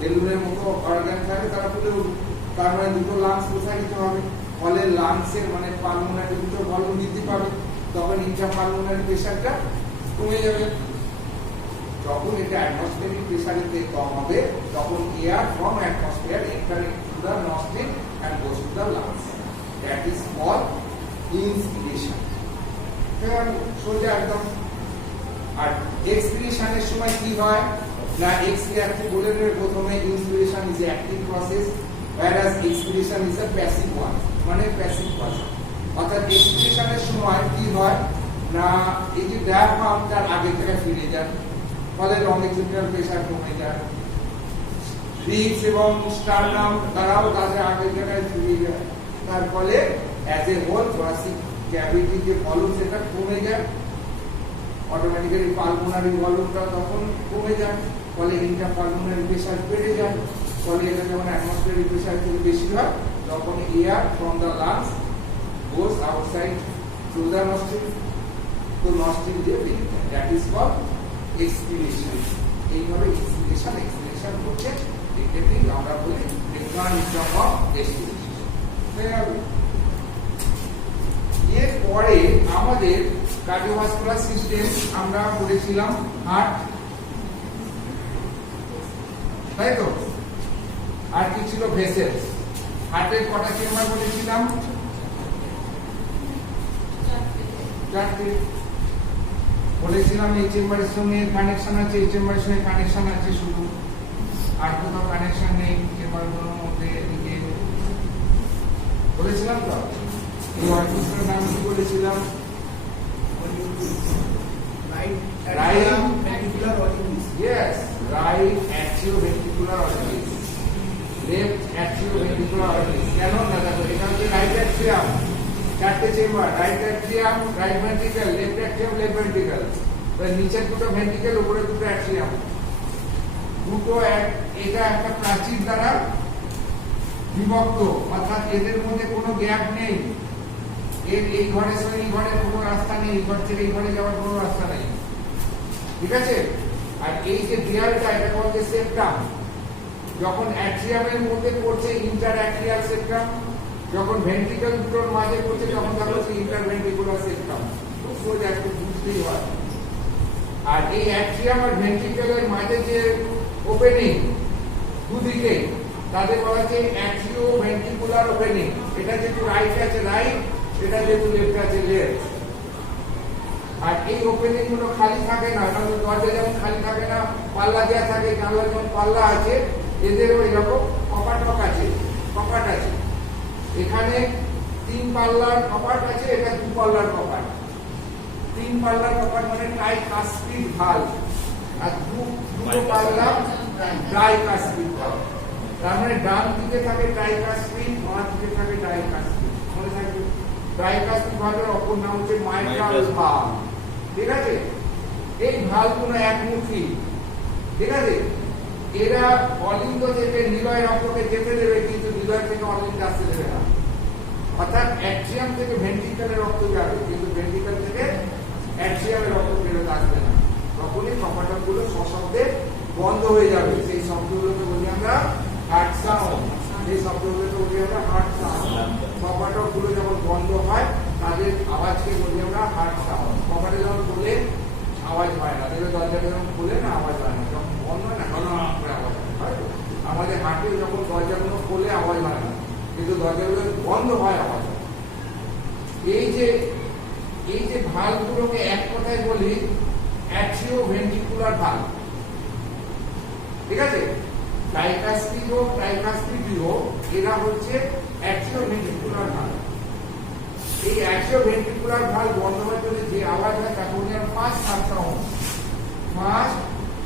বেলুনের মতো অর্গান থাকবে তারা ফুলে উঠবে, তার মানে দুটো লাংস প্রসারিত হবে, ফলে লাংসের মানে পালমোনারি দুটো ভলিউম বৃদ্ধি পাবে, তখন ইন্ট্রাপালমোনারি প্রেসারটা কমে যাবে। যখন এটা অ্যাটমসফিয়ারিক প্রেসারেতে কম হবে তখন air from atmosphere enter into the nostril and goes to the lungs, that is called inspiration. সোজা একদম। আর এক্সপিরেশনের সময় কি হয় না, এক্সপিরেশন বলে নেবে প্রথমে, inspiration is active process whereas expiration is a passive one, মানে প্যাসিভ প্রসেস। অর্থাৎ এক্সপিরেশনের সময় কি হয় না, এই যে ডায়াফ্রাম তার আগে থেকে ফিরে যায়, ফলে লংজিটিউডাল প্রেসার কমে যায়। রিবস এবং স্টার্নাম তারাও তাদের আগে জায়গায় ফিরে যায়, তার ফলে as a whole thoracic cavity যে ভলিউম সেটা কমে যায়, অটোমেটিক্যালি পালমোনারি ভলিউমটা তখন কমে যায়, ফলে ইন্ট্রাপালমোনারি প্রেসার বেড়ে যায়। ফলে এটা যখন অ্যাটমসফিয়ারিক প্রেসার থেকে বেশি হয় তখন air from the lungs goes outside through the nostril, তো নস্ট্রিল দিয়ে বেরিয়ে যায়, দ্যাট ইজ কল্ড এক্সপিরেশন। এইভাবে এক্সপিরেশন হচ্ছে এটাকে আমরা বলি মেকানিজম অফ এক্সপিরেশন। এরপরে আমাদের কার্ডিওভাস্কুলার সিস্টেম আমরা পড়েছিলাম হার্ট, তাই তো? আর কি ছিল? ভেসেলস। হার্টের কটা চেম্বার বলেছিলাম? চারটে বলেছিলাম। এই চেম্বারের সঙ্গে কানেকশন আছে, এই চেম্বারের সঙ্গে কানেকশন আছে শুধু, আর কোথাও কানেকশন নেই চেম্বারগুলোর মধ্যে। এদিকে বলেছিলাম তো, এই অর্কেস্ট্রার নাম কি বলেছিলাম? Right ventricular orifice. Yes, right atrioventricular orifice, left atrioventricular orifice. কেন না? দেখো এটা হচ্ছে রাইট অ্যাট্রিয়াম, চারটে chamber, right atrium, right ventricle, left atrium, left ventricle. তার নিচের দুটো ভেন্ট্রিকল, উপরে দুটো অ্যাট্রিয়াম, দুটো এটা একটা প্রাচীর দ্বারা বিভক্ত, অর্থাৎ এদের মধ্যে কোনো গ্যাপ নেই। এর এই ঘরের সঙ্গে এই ঘরের কোনো রাস্তা নেই, এই ঘর থেকে এই ঘরে যাওয়ার কোনো রাস্তা নেই, ঠিক আছে? আর এই যে দেয়ালটা এটা বলছে সেপ্টাম, যখন অ্যাট্রিয়ামের মধ্যে পড়ছে ইন্টার অ্যাট্রিয়াল সেপ্টাম, যখন ভেন্ট্রিকল দুটোর মাঝে পড়ছে তখন তাহলে হচ্ছে ইন্টার ভেন্ট্রিকুলার সেপ্টাম। খুব সোজা, একটু বুঝতেই হয়। আর এই অ্যাট্রিয়াম আর ভেন্ট্রিকলের মাঝে যে ওপেনিং দুদিকে, তাদের বলা হচ্ছে অ্যাট্রিও ভেন্ট্রিকুলার ওপেনিং। এটা যেহেতু রাইট আছে রাইট, এটা যেহেতু লেফট আছে লেফট। আর এই ওপেনিং গুলো খালি থাকে না, কারণ দরজা যেমন খালি থাকে না, পাল্লা দেওয়া থাকে, জানলা যেমন পাল্লা আছে, এদেরও এরকম কপাট আছে, কপাট আছে। এখানে 3 পাল্লার কপাট আছে, এটা 2 পাল্লার কপাট। 3 পাল্লার কপাট মানে ট্রাইকাস্পিড ভালভ, আর 2 পাল্লা ট্রাইকাস্পিড ভালভ। তার মানে ডান দিকে থাকে ট্রাইকাস্পিড, বাম দিকে থাকে ট্রাইকাস্পিড। মনে থাকবে, ট্রাইকাস্পিড ভালভের অপর নাম হচ্ছে মাইট্রাল ভালভ, ঠিক আছে? এই ভালভগুলো একমুখী, ঠিক আছে? এরা অলিন্দ থেকে হৃদয় রক্তকে যেতে দেবে, কিন্তু হৃদয় থেকে অলিন্দ আসতে দেবে না। অর্থাৎ অ্যাট্রিয়াম থেকে ভেন্ট্রিকলে রক্ত যাবে, কিন্তু ভেন্ট্রিকল থেকে অ্যাট্রিয়ামে রক্ত ফেরত আসবে না। তখনই কপাটকগুলো সশব্দে বন্ধ হয়ে যাবে। সেই শব্দগুলোকে বলি আমরা হার্ট সাউন্ড। এই শব্দগুলোকে বলি আমরা হার্ট সাউন্ড। কপাটকগুলো যখন বন্ধ হয় তাদের আওয়াজকে বলি আমরা হার্ট সাউন্ড। কপাটে যখন খুলে আওয়াজ হয় না, দেখবে দরজাটা যখন খুলে না আওয়াজ হয় না, যখন বন্ধ হয় না তখন আওয়াজ হয়। আমাদের হার্টে যখন দরজাগুলো খুলে আওয়াজ হয় না, কিন্তু দরজাগুলো বন্ধ হয় আওয়াজ হয়। এই যে ভালভগুলোকে এক কথায় বলি অ্যাট্রিওভেন্ট্রিকুলার ভালভ, ঠিক আছে? ট্রাইকাস্পিড হোক, ট্রাইকাস্পিড হোক, এরা হচ্ছে অ্যাট্রিওভেন্ট্রিকুলার ভালভ। এই অ্যাট্রিওভেন্ট্রিকুলার ভালভ বন্ধ হওয়ার জন্য যে আওয়াজ হয় তাকে বলি আমরা first heart sound. First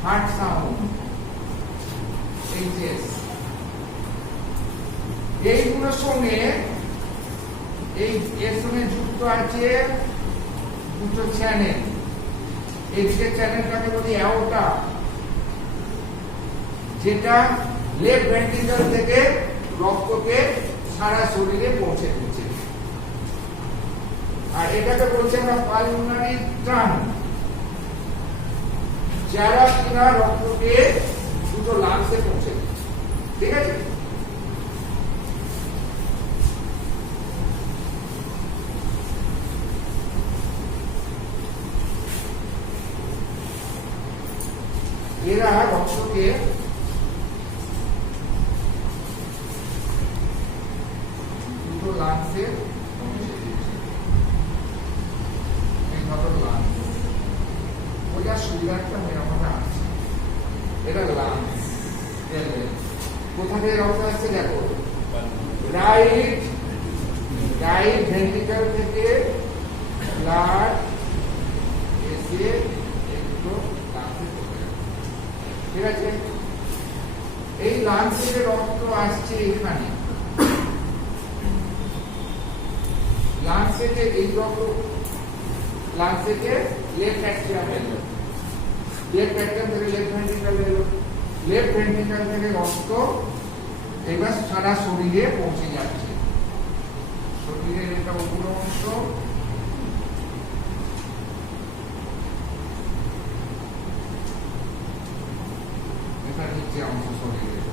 heart sound HS. এইগুলোর সঙ্গে এর সঙ্গে যুক্ত আছে দুটো চ্যানেল। এদিকে চ্যানেলটাকে বলি অ্যাওর্টা, যেটা লেফট ভেন্ট্রিকল থেকে রক্তকে সারা শরীরে পৌঁছে দিচ্ছে। আর এটাকে বলছি আমরা পালমোনারি ট্রাঙ্ক, যারা কিনা রক্তকে দুটো লাংসে পৌঁছে দিচ্ছে। ঠিক আছে? এরা রক্তকে দুটো লাংসে পৌঁছে দিচ্ছে। এইভাবে লাংস ওইটা সুবিধাটা মেরামতে আসছে। এটা লাংস। কোথা থেকে রক্ত আসছে দেখো, রাইট ভেন্ট্রিকল থেকে ব্লাড এসে একটু লাংসে চলে যাচ্ছে। ঠিক আছে? এই লাংস থেকে রক্ত আসছে এখানে, লাংস থেকে এই রক্ত লাংস থেকে লেফট অ্যাট্রিয়াম এলো, লেফট অ্যাট্রিয়াম থেকে লেফট ভেন্ট্রিকল এলো, লেফট ভেন্ট্রিকল থেকে রক্ত এবার সারা শরীরে পৌঁছে যাচ্ছে। শরীরের এটা উপর অংশ, এটা নিচে অংশ শরীরের।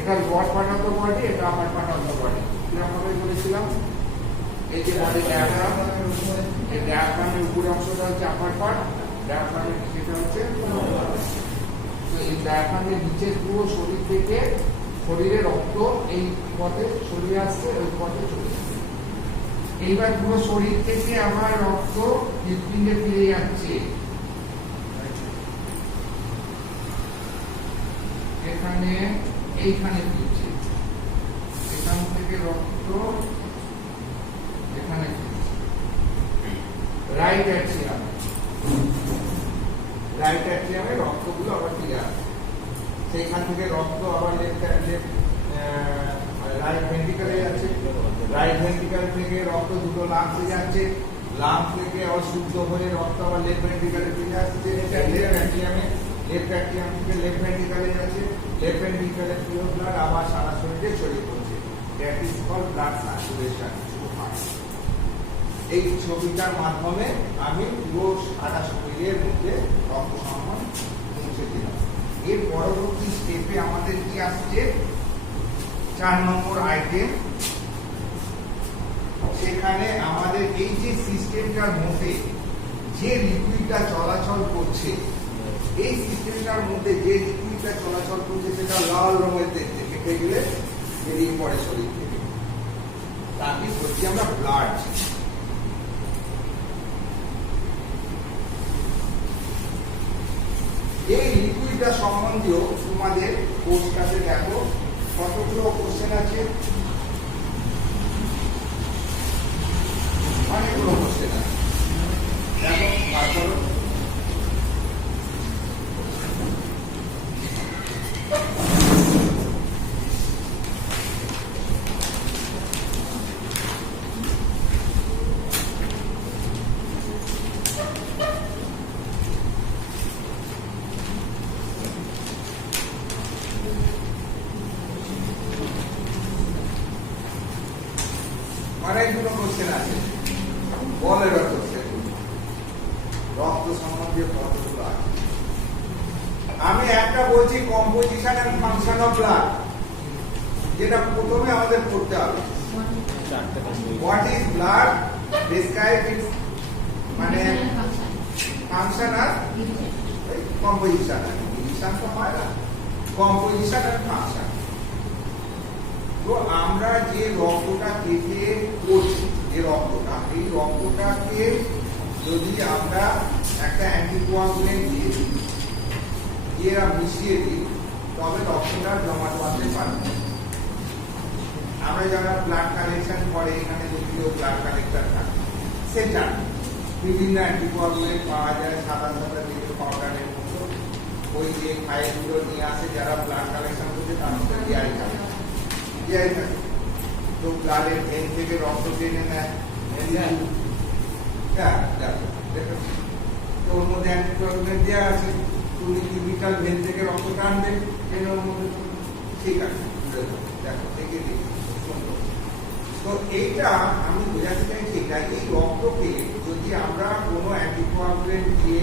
এটা lower part of the body, এটা upper part of the body. কিরকম ভাবে বলেছিলাম, এই যে বডি ডায়াগ্রাম, এই ডায়াগ্রামের উপর অংশটা হচ্ছে আপার পার্ট, ডায়াগ্রামের নিচেটা হচ্ছে লোয়ার পার্ট। তো এই ডায়াগ্রামের নিচে পুরো শরীর থেকে শরীরে রক্ত এই পথে শরীরে আসছে, ওই পথে চলে যাচ্ছে। এইবার পুরো শরীর থেকে আমার রক্ত হৃৎপিণ্ডে ফিরে যাচ্ছে। এখানে এইখানে ফিরছে, এখান থেকে রক্ত এখানে ফিরছে রাইট অ্যাট্রিয়ামে রক্তগুলো আবার ফিরে আসছে। সেইখান থেকে রক্ত আবার রাইট ভেন্ট্রিকলে যাচ্ছে, রাইট ভেন্ট্রিকল থেকে রক্ত দুটো লাংসে যাচ্ছে, লাংস থেকে আবার শুদ্ধ হয়ে রক্ত আবার লেফট ভেন্ট্রিকলে ফিরে আসছে। এটা লেফট অ্যাট্রিয়াম থেকে লেফট ভেন্ট্রিকলে যাচ্ছে, লেফট ভেন্ট্রিকলে পিওর ব্লাড আবার সারা শরীরে ছড়িয়ে পড়ছে। That is called blood circulation. এই ছবিটার মাধ্যমে আমি পুরো সারা শরীরের মধ্যে রক্ত সঞ্চালন পৌঁছে দিলাম। এর পরবর্তী স্টেপে আমাদের কি আসছে, 4 নম্বর আইটেম। সেখানে আমাদের এই যে সিস্টেমটার মধ্যে যে লিকুইডটা চলাচল করছে, এই সিস্টেমটার মধ্যে যে লিকুইডটা চলাচল করছে সেটা লাল রঙের দেখতে গেলে বেরিয়ে পড়ে শরীর থেকে, তাকে বলছি আমরা ব্লাড। এই লিকুইডটা সম্বন্ধীয় তোমাদের কোর্সটাতে দেখো কতগুলো কোশ্চেন আছে, অনেকগুলো কোশ্চেন আছে। দেখো বার করো। অনেকগুলো কোশ্চেন আছে, বল এবার কোশ্চেন রক্ত সম্বন্ধীয় কতগুলো আছে। আমি একটা বলছি composition and function of blood, যেটা প্রথমে আমাদের পড়তে হবে। What is blood, describe its মানে ফাংশন আর কম্পোজিশন। ডিভিশন তো হয় না, কম্পোজিশন এন্ড ফাংশন। তো আমরা যে রক্তটা কেটে করছি, যে রক্তটা, এই রক্তটাকে যদি আমরা একটা অ্যান্টিকোয়াগুলেন্ট দিয়ে দিই, দিয়ে মিশিয়ে দিই, তবে রক্তটা জমাট বাঁধতে পারবে। আমরা যারা ব্লাড কালেকশন করে এখানে যদিও ব্লাড কালেক্টর থাকে সেটা বিভিন্ন অ্যান্টিকোয়াগুলেন্ট পাওয়া যায় সাদা সাদা যেগুলো পাউডারের মতো ওই যে ফাইলগুলো নিয়ে আসে যারা ব্লাড কালেকশন করছে তার মধ্যে ডিআই থাকে তো ব্লাডের ভেন থেকে রক্ত টেনে নেয় হ্যাঁ দেখো তো ওর মধ্যে অ্যান্টিকোয়াগুলেন্ট দেওয়া আছে তুমি কিউবিটাল ভেন থেকে রক্ত টানবে ট্রেনের ওর মধ্যে ঠিক আছে দেখো দেখে দিই তো এইটা আমি বোঝাতে চাইছি এটা এই রক্তকে যদি আমরা কোনো অ্যান্টিকোয়াগুলেন্ট দিয়ে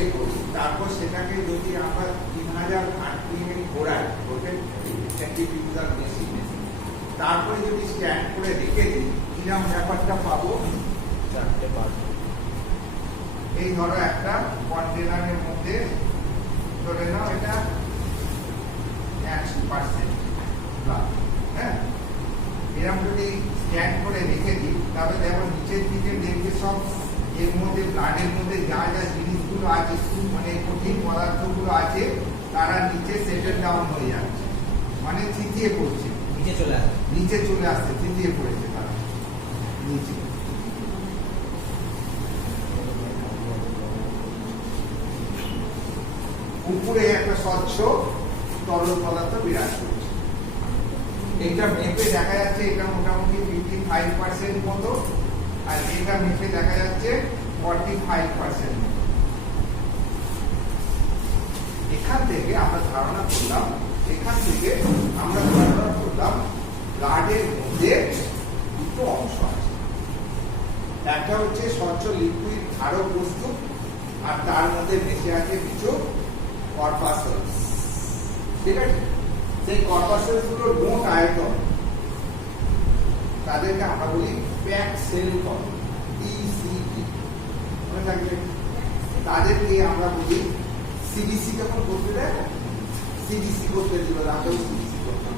এ করি তারপর সেটাকে যদি আমরা 3000 আরপিএম ঘোরাই ওকে সেন্ট্রিফিউগাল মেশিনে তারপরে যদি স্ট্যান্ড করে রেখে দিই কিরকম ব্যাপারটা পাবো চারটে পার্ট এই ধরো একটা কন্টেনারের মধ্যে ধরে নাও এটা 100% হ্যাঁ এরকম যদি স্ক্যান করে রেখে দিই তাহলে দেখো নিচের দিকে দেখবে সব এর মধ্যে ব্লাডের মধ্যে যা যা জিনিসগুলো আছে মানে কঠিন পদার্থগুলো আছে তারা নিচে সেটেল ডাউন হয়ে যাচ্ছে মানে থিতিয়ে পড়ছে নিচে চলে আসছে থিতিয়ে পড়েছে তারা নিচে উপরে একটা স্বচ্ছ তরল পদার্থ বিরাজ করছে এইটা মেপে দেখা যাচ্ছে এটা মোটামুটি 55% মতো আর এটা মেপে দেখা যাচ্ছে 45%। এখান থেকে আমরা ধারণা করলাম ব্লাডের মধ্যে দুটো অংশ আছে একটা হচ্ছে স্বচ্ছ লিকুইড ক্ষারক বস্তু আর তার মধ্যে মিশে আছে কিছু কর্পাসেলস ঠিক আছে সেই কর্পাসেলস গুলোর মোট আয়তন তাদেরকে আমরা বলি প্যাক সেল কল পিসিপি মনে থাকবে তাদেরকে আমরা বলি সিডিসি যখন করতে দেয় সিডিসি করতে দিল তাকেও সিডিসি করতাম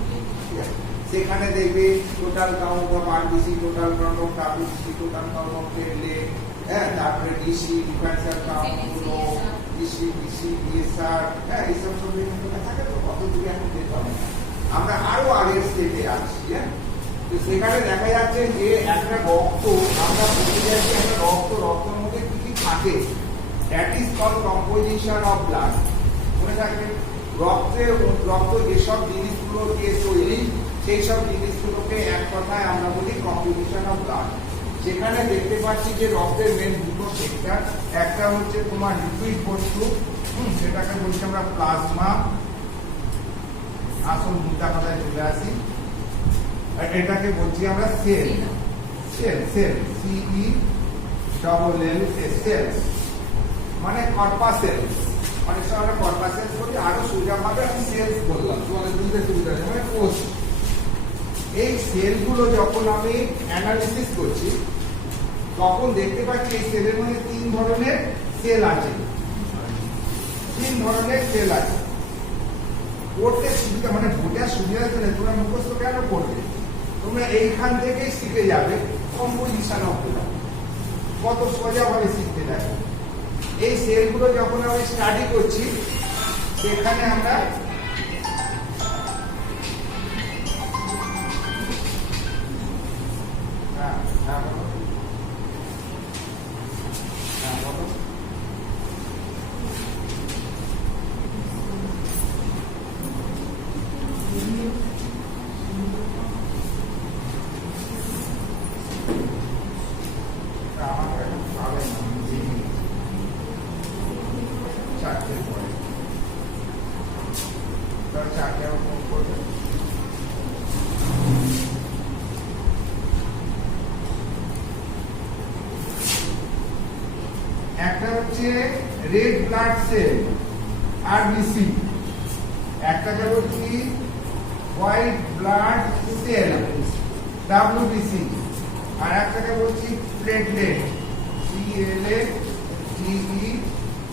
ঠিক আছে সেখানে দেখবে total count of RBC total count of WC total count of platelet হ্যাঁ তারপরে ডিসি ডিফারেন্সিয়াল কাউন্ট গুলো ডিসি ডিসি ডিএসআর হ্যাঁ এইসব সব থাকে তো কত দূরে এখন যেতে হবে আমরা আরো আগের স্টেপে আসছি হ্যাঁ তো সেখানে দেখা যাচ্ছে যে একটা রক্ত আমরা বলতে যাচ্ছি একটা রক্তের মধ্যে কি কি থাকে that is called composition of blood মনে থাকবে রক্ত যেসব জিনিসগুলো দিয়ে তৈরি সেই সব জিনিসগুলোকে এক কথায় আমরা বলি কম্পোজিশন অফ ব্লাড সেখানে দেখতে পাচ্ছি যে রক্তের মেন দুটো সেক্টর একটা হচ্ছে তোমার লিকুইড বস্তু সেটাকে বলছি আমরা প্লাজমা আসল মুদ্রা কথায় চলে আসি আর এটাকে বলছি আমরা সেল সিই ডবল এল সেলস মানে কর্পাসেলস অনেক সময় আমরা কর্পাসেলস বলি আরো সোজা ভাবে আমি সেলস বললাম তোমাদের বুঝতে সুবিধা হয় মানে কোষ এই সেলগুলো যখন আমি অ্যানালিসিস করছি তখন দেখতে পাচ্ছি এই সেলের মধ্যে তিন ধরনের সেল আছে পড়তে সুবিধা মানে বোঝার সুবিধার জন্য তোমরা মুখস্থ কেন করবে তোমরা এইখান থেকেই শিখে যাবে কম্পোজিশন অফ ব্লাড কত সোজা ভাবে শিখতে যাবে এই সেলগুলো যখন আমি স্টাডি করছি সেখানে আমরা একটা হচ্ছে রেড ব্লাড সেল আরবিসি একটাকে বলছি হোয়াইট ব্লাড সেল ডাব্লিউবিসি আর একটাকে বলছি প্লেটলেট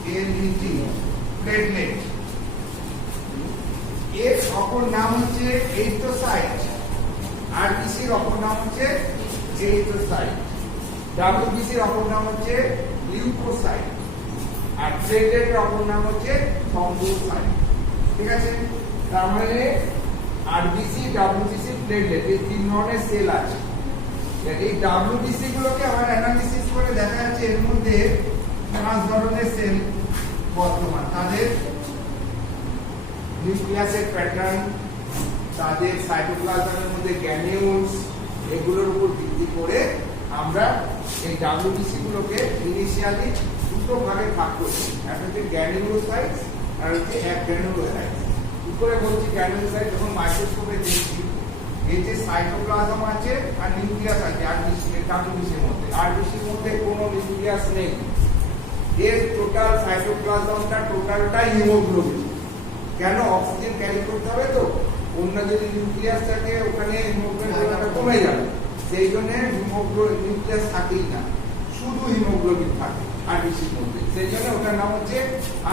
PLATELET প্লেটলেট এর অপর নাম হচ্ছে এরিথ্রোসাইট আরবিসি এর অপর নাম হচ্ছে এরিথ্রোসাইট ডাব্লিউবিসি এর অপর নাম হচ্ছে লিউকোসাইট আর প্লেটলেটের অপর নাম হচ্ছে থ্রম্বোসাইট ঠিক আছে তার মানে আরবিসি, ডাব্লিউবিসি, প্লেটলেট, এই তিন ধরনের সেল আছে। এই ডাব্লিউবিসি গুলোকে আবার অ্যানালিসিস করে দেখা যাচ্ছে এর মধ্যে পাঁচ ধরনের সেল বর্তমান। তাদের নিউক্লিয়াসের প্যাটার্ন, তাদের সাইটোপ্লাজমের মধ্যে গ্যানিউলস, এগুলোর উপর ভিত্তি করে আমরা এই ডাব্লিউবিসি গুলোকে ইনিশিয়ালি দুটো ভাগে ভাগ করছি। একটা হচ্ছে গ্যানিউলোসাইটস আর হচ্ছে অ্যাগ্রানুলোসাইটস। কি করে বলছি গ্যানিউলোসাইট? যখন মাইক্রোস্কোপে দেখছি এই যে সাইটোপ্লাজম আছে আর নিউক্লিয়াস আছে ডাব্লিউবিসির মধ্যে, আরবিসির মধ্যে কোনো নিউক্লিয়াস নেই। এর টোটাল সাইটোপ্লাজমটা টোটালটাই হিমোগ্লোবিন। কেন? অক্সিজেন ক্যারি করতে হবে তো, অন্য যদি নিউক্লিয়াস থাকে ওখানে হিমোগ্লোবিনটা কমে যাবে, সেই জন্য নিউক্লিয়াস থাকেই না, শুধু হিমোগ্লোবিন থাকে আরবিসির মধ্যে। সেই জন্য ওটার নাম হচ্ছে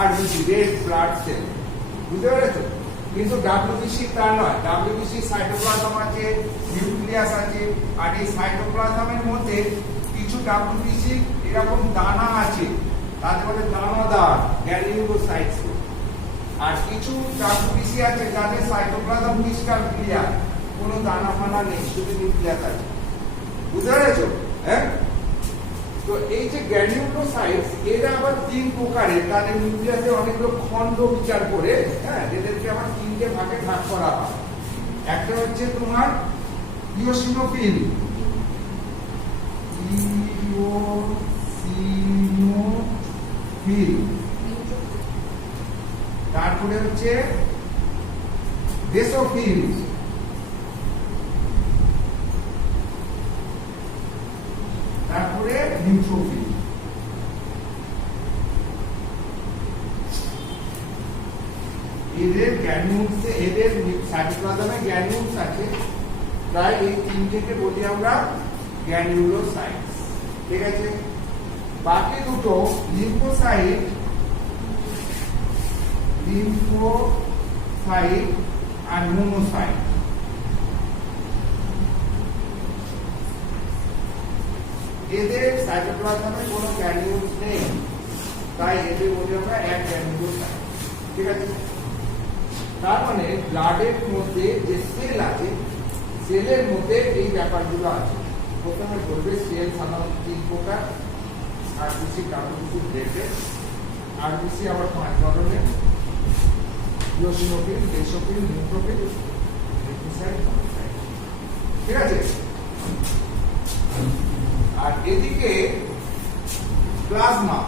আরবিসি, রেড ব্লাড সেল। বুঝতে পেরেছো? কিন্তু ডাব্লিউবিসি তা নয়। ডাব্লিউবিসি সাইটোপ্লাজম আছে, নিউক্লিয়াস আছে, আর এই সাইটোপ্লাজমের মধ্যে কিছু ডাব্লিউবিসি এরকম দানা আছে, তাদের বলে দানাদার গ্যানিউলোসাইটস। আর কিছু ডাব্লিউবিসি আছে যাদের সাইটোপ্লাজম ক্রিস্টাল ক্লিয়ার, কোনো দানা ফানা নেই, শুধু নিউক্লিয়াস আছে। বুঝতে পেরেছো? হ্যাঁ। তো এই যে গ্যানিউলোসাইটস এরা আবার তিন প্রকারের, তাদের নিউক্লিয়াসে অনেকগুলো খন্ড বিচার করে, হ্যাঁ, এদেরকে আবার তিনটে ভাগে ভাগ করা হয়। একটা হচ্ছে তোমার ইওসিনোফিল, তারপরে হচ্ছে বেসোফিল, তারপরে নিউট্রোফিল। এদের গ্যানিউলসে, এদের সাইটোপ্লাজমে গ্যানিউলস আছে, তাই এই তিনটেকে বলি আমরা গ্যানিউলোসাইটস। ঠিক আছে? বাকি দুটো লিম্ফোসাইট, আর মোনোসাইট। এদের সাইটোপ্লাজমে কোনো গ্যানিউলস নেই, তাই এদের বলি আমরা এক গ্যানিউলোসাইট। ঠিক আছে? তার মানে ব্লাডের মধ্যে যে সেল আছে, সেলের মধ্যে এই ব্যাপারগুলো আছে। প্রথমে বলবে সেল সাধারণত তিন প্রকার, আরবিসি, ডাব্লিউবিসি, প্লেটলেট। আরবিসি আবার পাঁচ ধরনের, eosinophil, basophil, neutrophil, lymphocyte, monocyte. ঠিক আছে? আর এদিকে প্লাজমা,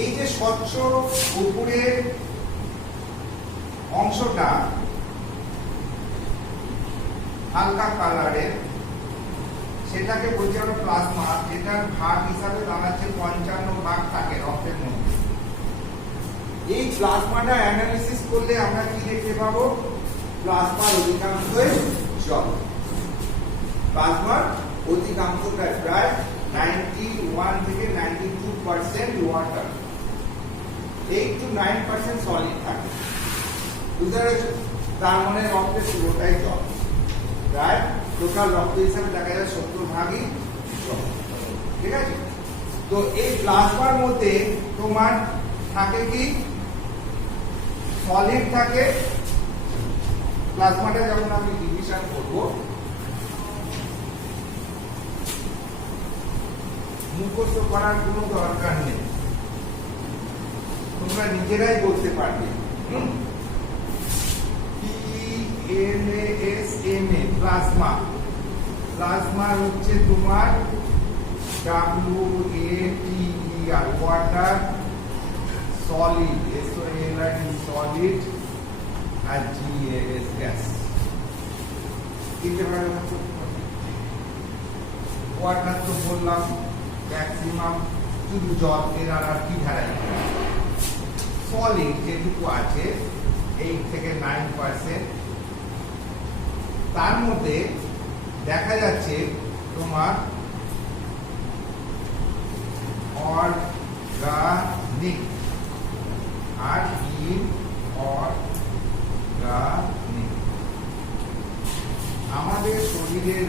এই যে স্বচ্ছ উপরের অংশটা হালকা কালারের, সেটাকে বলছি আমরা প্লাজমা। এটার ভাগ হিসাবে দাঁড়াচ্ছে 55 ভাগ থাকে রক্তের মধ্যে। এই প্লাজমাটা অ্যানালিসিস করলে আমরা কি দেখতে পাবো? প্লাজমার অধিকাংশই জল। প্লাজমার অধিকাংশটা প্রায় 91 থেকে 92% ওয়াটার, 8 to 9% সলিড থাকে। বুঝতে পেরেছো? তার মানে রক্তের পুরোটাই জল। প্রায় টোটাল রক্ত হিসাবে দেখা যায় 70 ভাগই জল। ঠিক আছে? তো এই প্লাজমার মধ্যে তোমার থাকে কি? সলিড থাকে। প্লাজমাটা যখন আমি ডিভিশন করবো, মুখস্থ করার কোনো দরকার নেই, তোমরা নিজেরাই বলতে পারবে। PLASMA, plasma. প্লাজমা হচ্ছে তোমার WATER, water, solid, SOLID, solid, আর GAS, গ্যাস। ওয়াটার তো বললাম, ম্যাক্সিমাম শুধু জল, এর আর কি ধারাই। সলিড যেটুকু আছে 8 থেকে 9%, তার মধ্যে দেখা যাচ্ছে তোমার অর্গানিক আর ইনঅর্গানিক। আমাদের শরীরের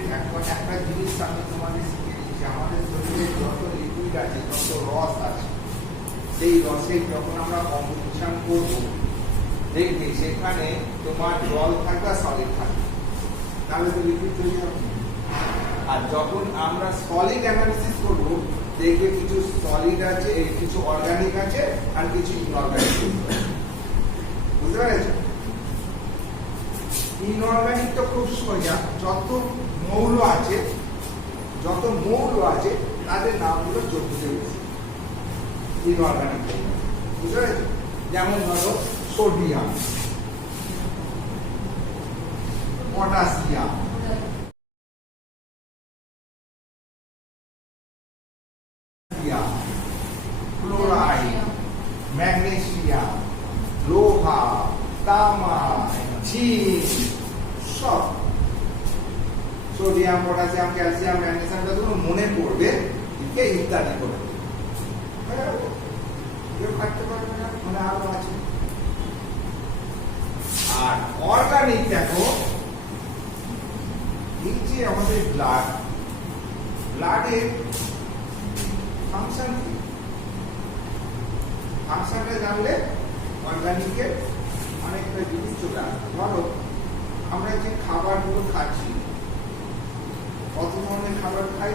একটা জিনিস আমি তোমাদের শিখিয়ে দিচ্ছি, আমাদের শরীরে যত লিকুইড আছে, যত রস আছে, সেই রসের যখন আমরা কম্পোজিশন করব, দেখবে সেখানে তোমার জল থাকবে আর সলিড থাকবে, তাহলে তো লিকুইড তৈরি হবে। আর যখন আমরা সলিড অ্যানালিসিস করব, দেখবে কিছু সলিড আছে, কিছু অর্গানিক আছে আর কিছু ইনঅর্গানিক। বুঝতে পেরেছ? ইনঅর্গানিক তো খুব সোজা, যত মৌল আছে তাদের নামগুলো 14 বেশি ইনঅর্গানিক। বুঝতে পেরেছ? যেমন ধরো সোডিয়াম, পটাশিয়াম, ক্লোরাইড, ম্যাগনেসিয়াম, লোহা, তামা, জিঙ্ক, সব সোডিয়াম, পটাশিয়াম, ক্যালসিয়াম, ম্যাগনেসিয়াম যতগুলো মনে পড়বে ইত্যাদি করে কাটতে পারবে না, মানে আরো আছে। আর অর্গানিক দেখো, এই যে আমাদের ব্লাডের ফাংশন কি, ফাংশনটা জানলে অর্গানিকের অনেকটা জিনিস চলে আসবে। ধরো আমরা যে খাবারগুলো খাচ্ছি, কত ধরনের খাবার খাই,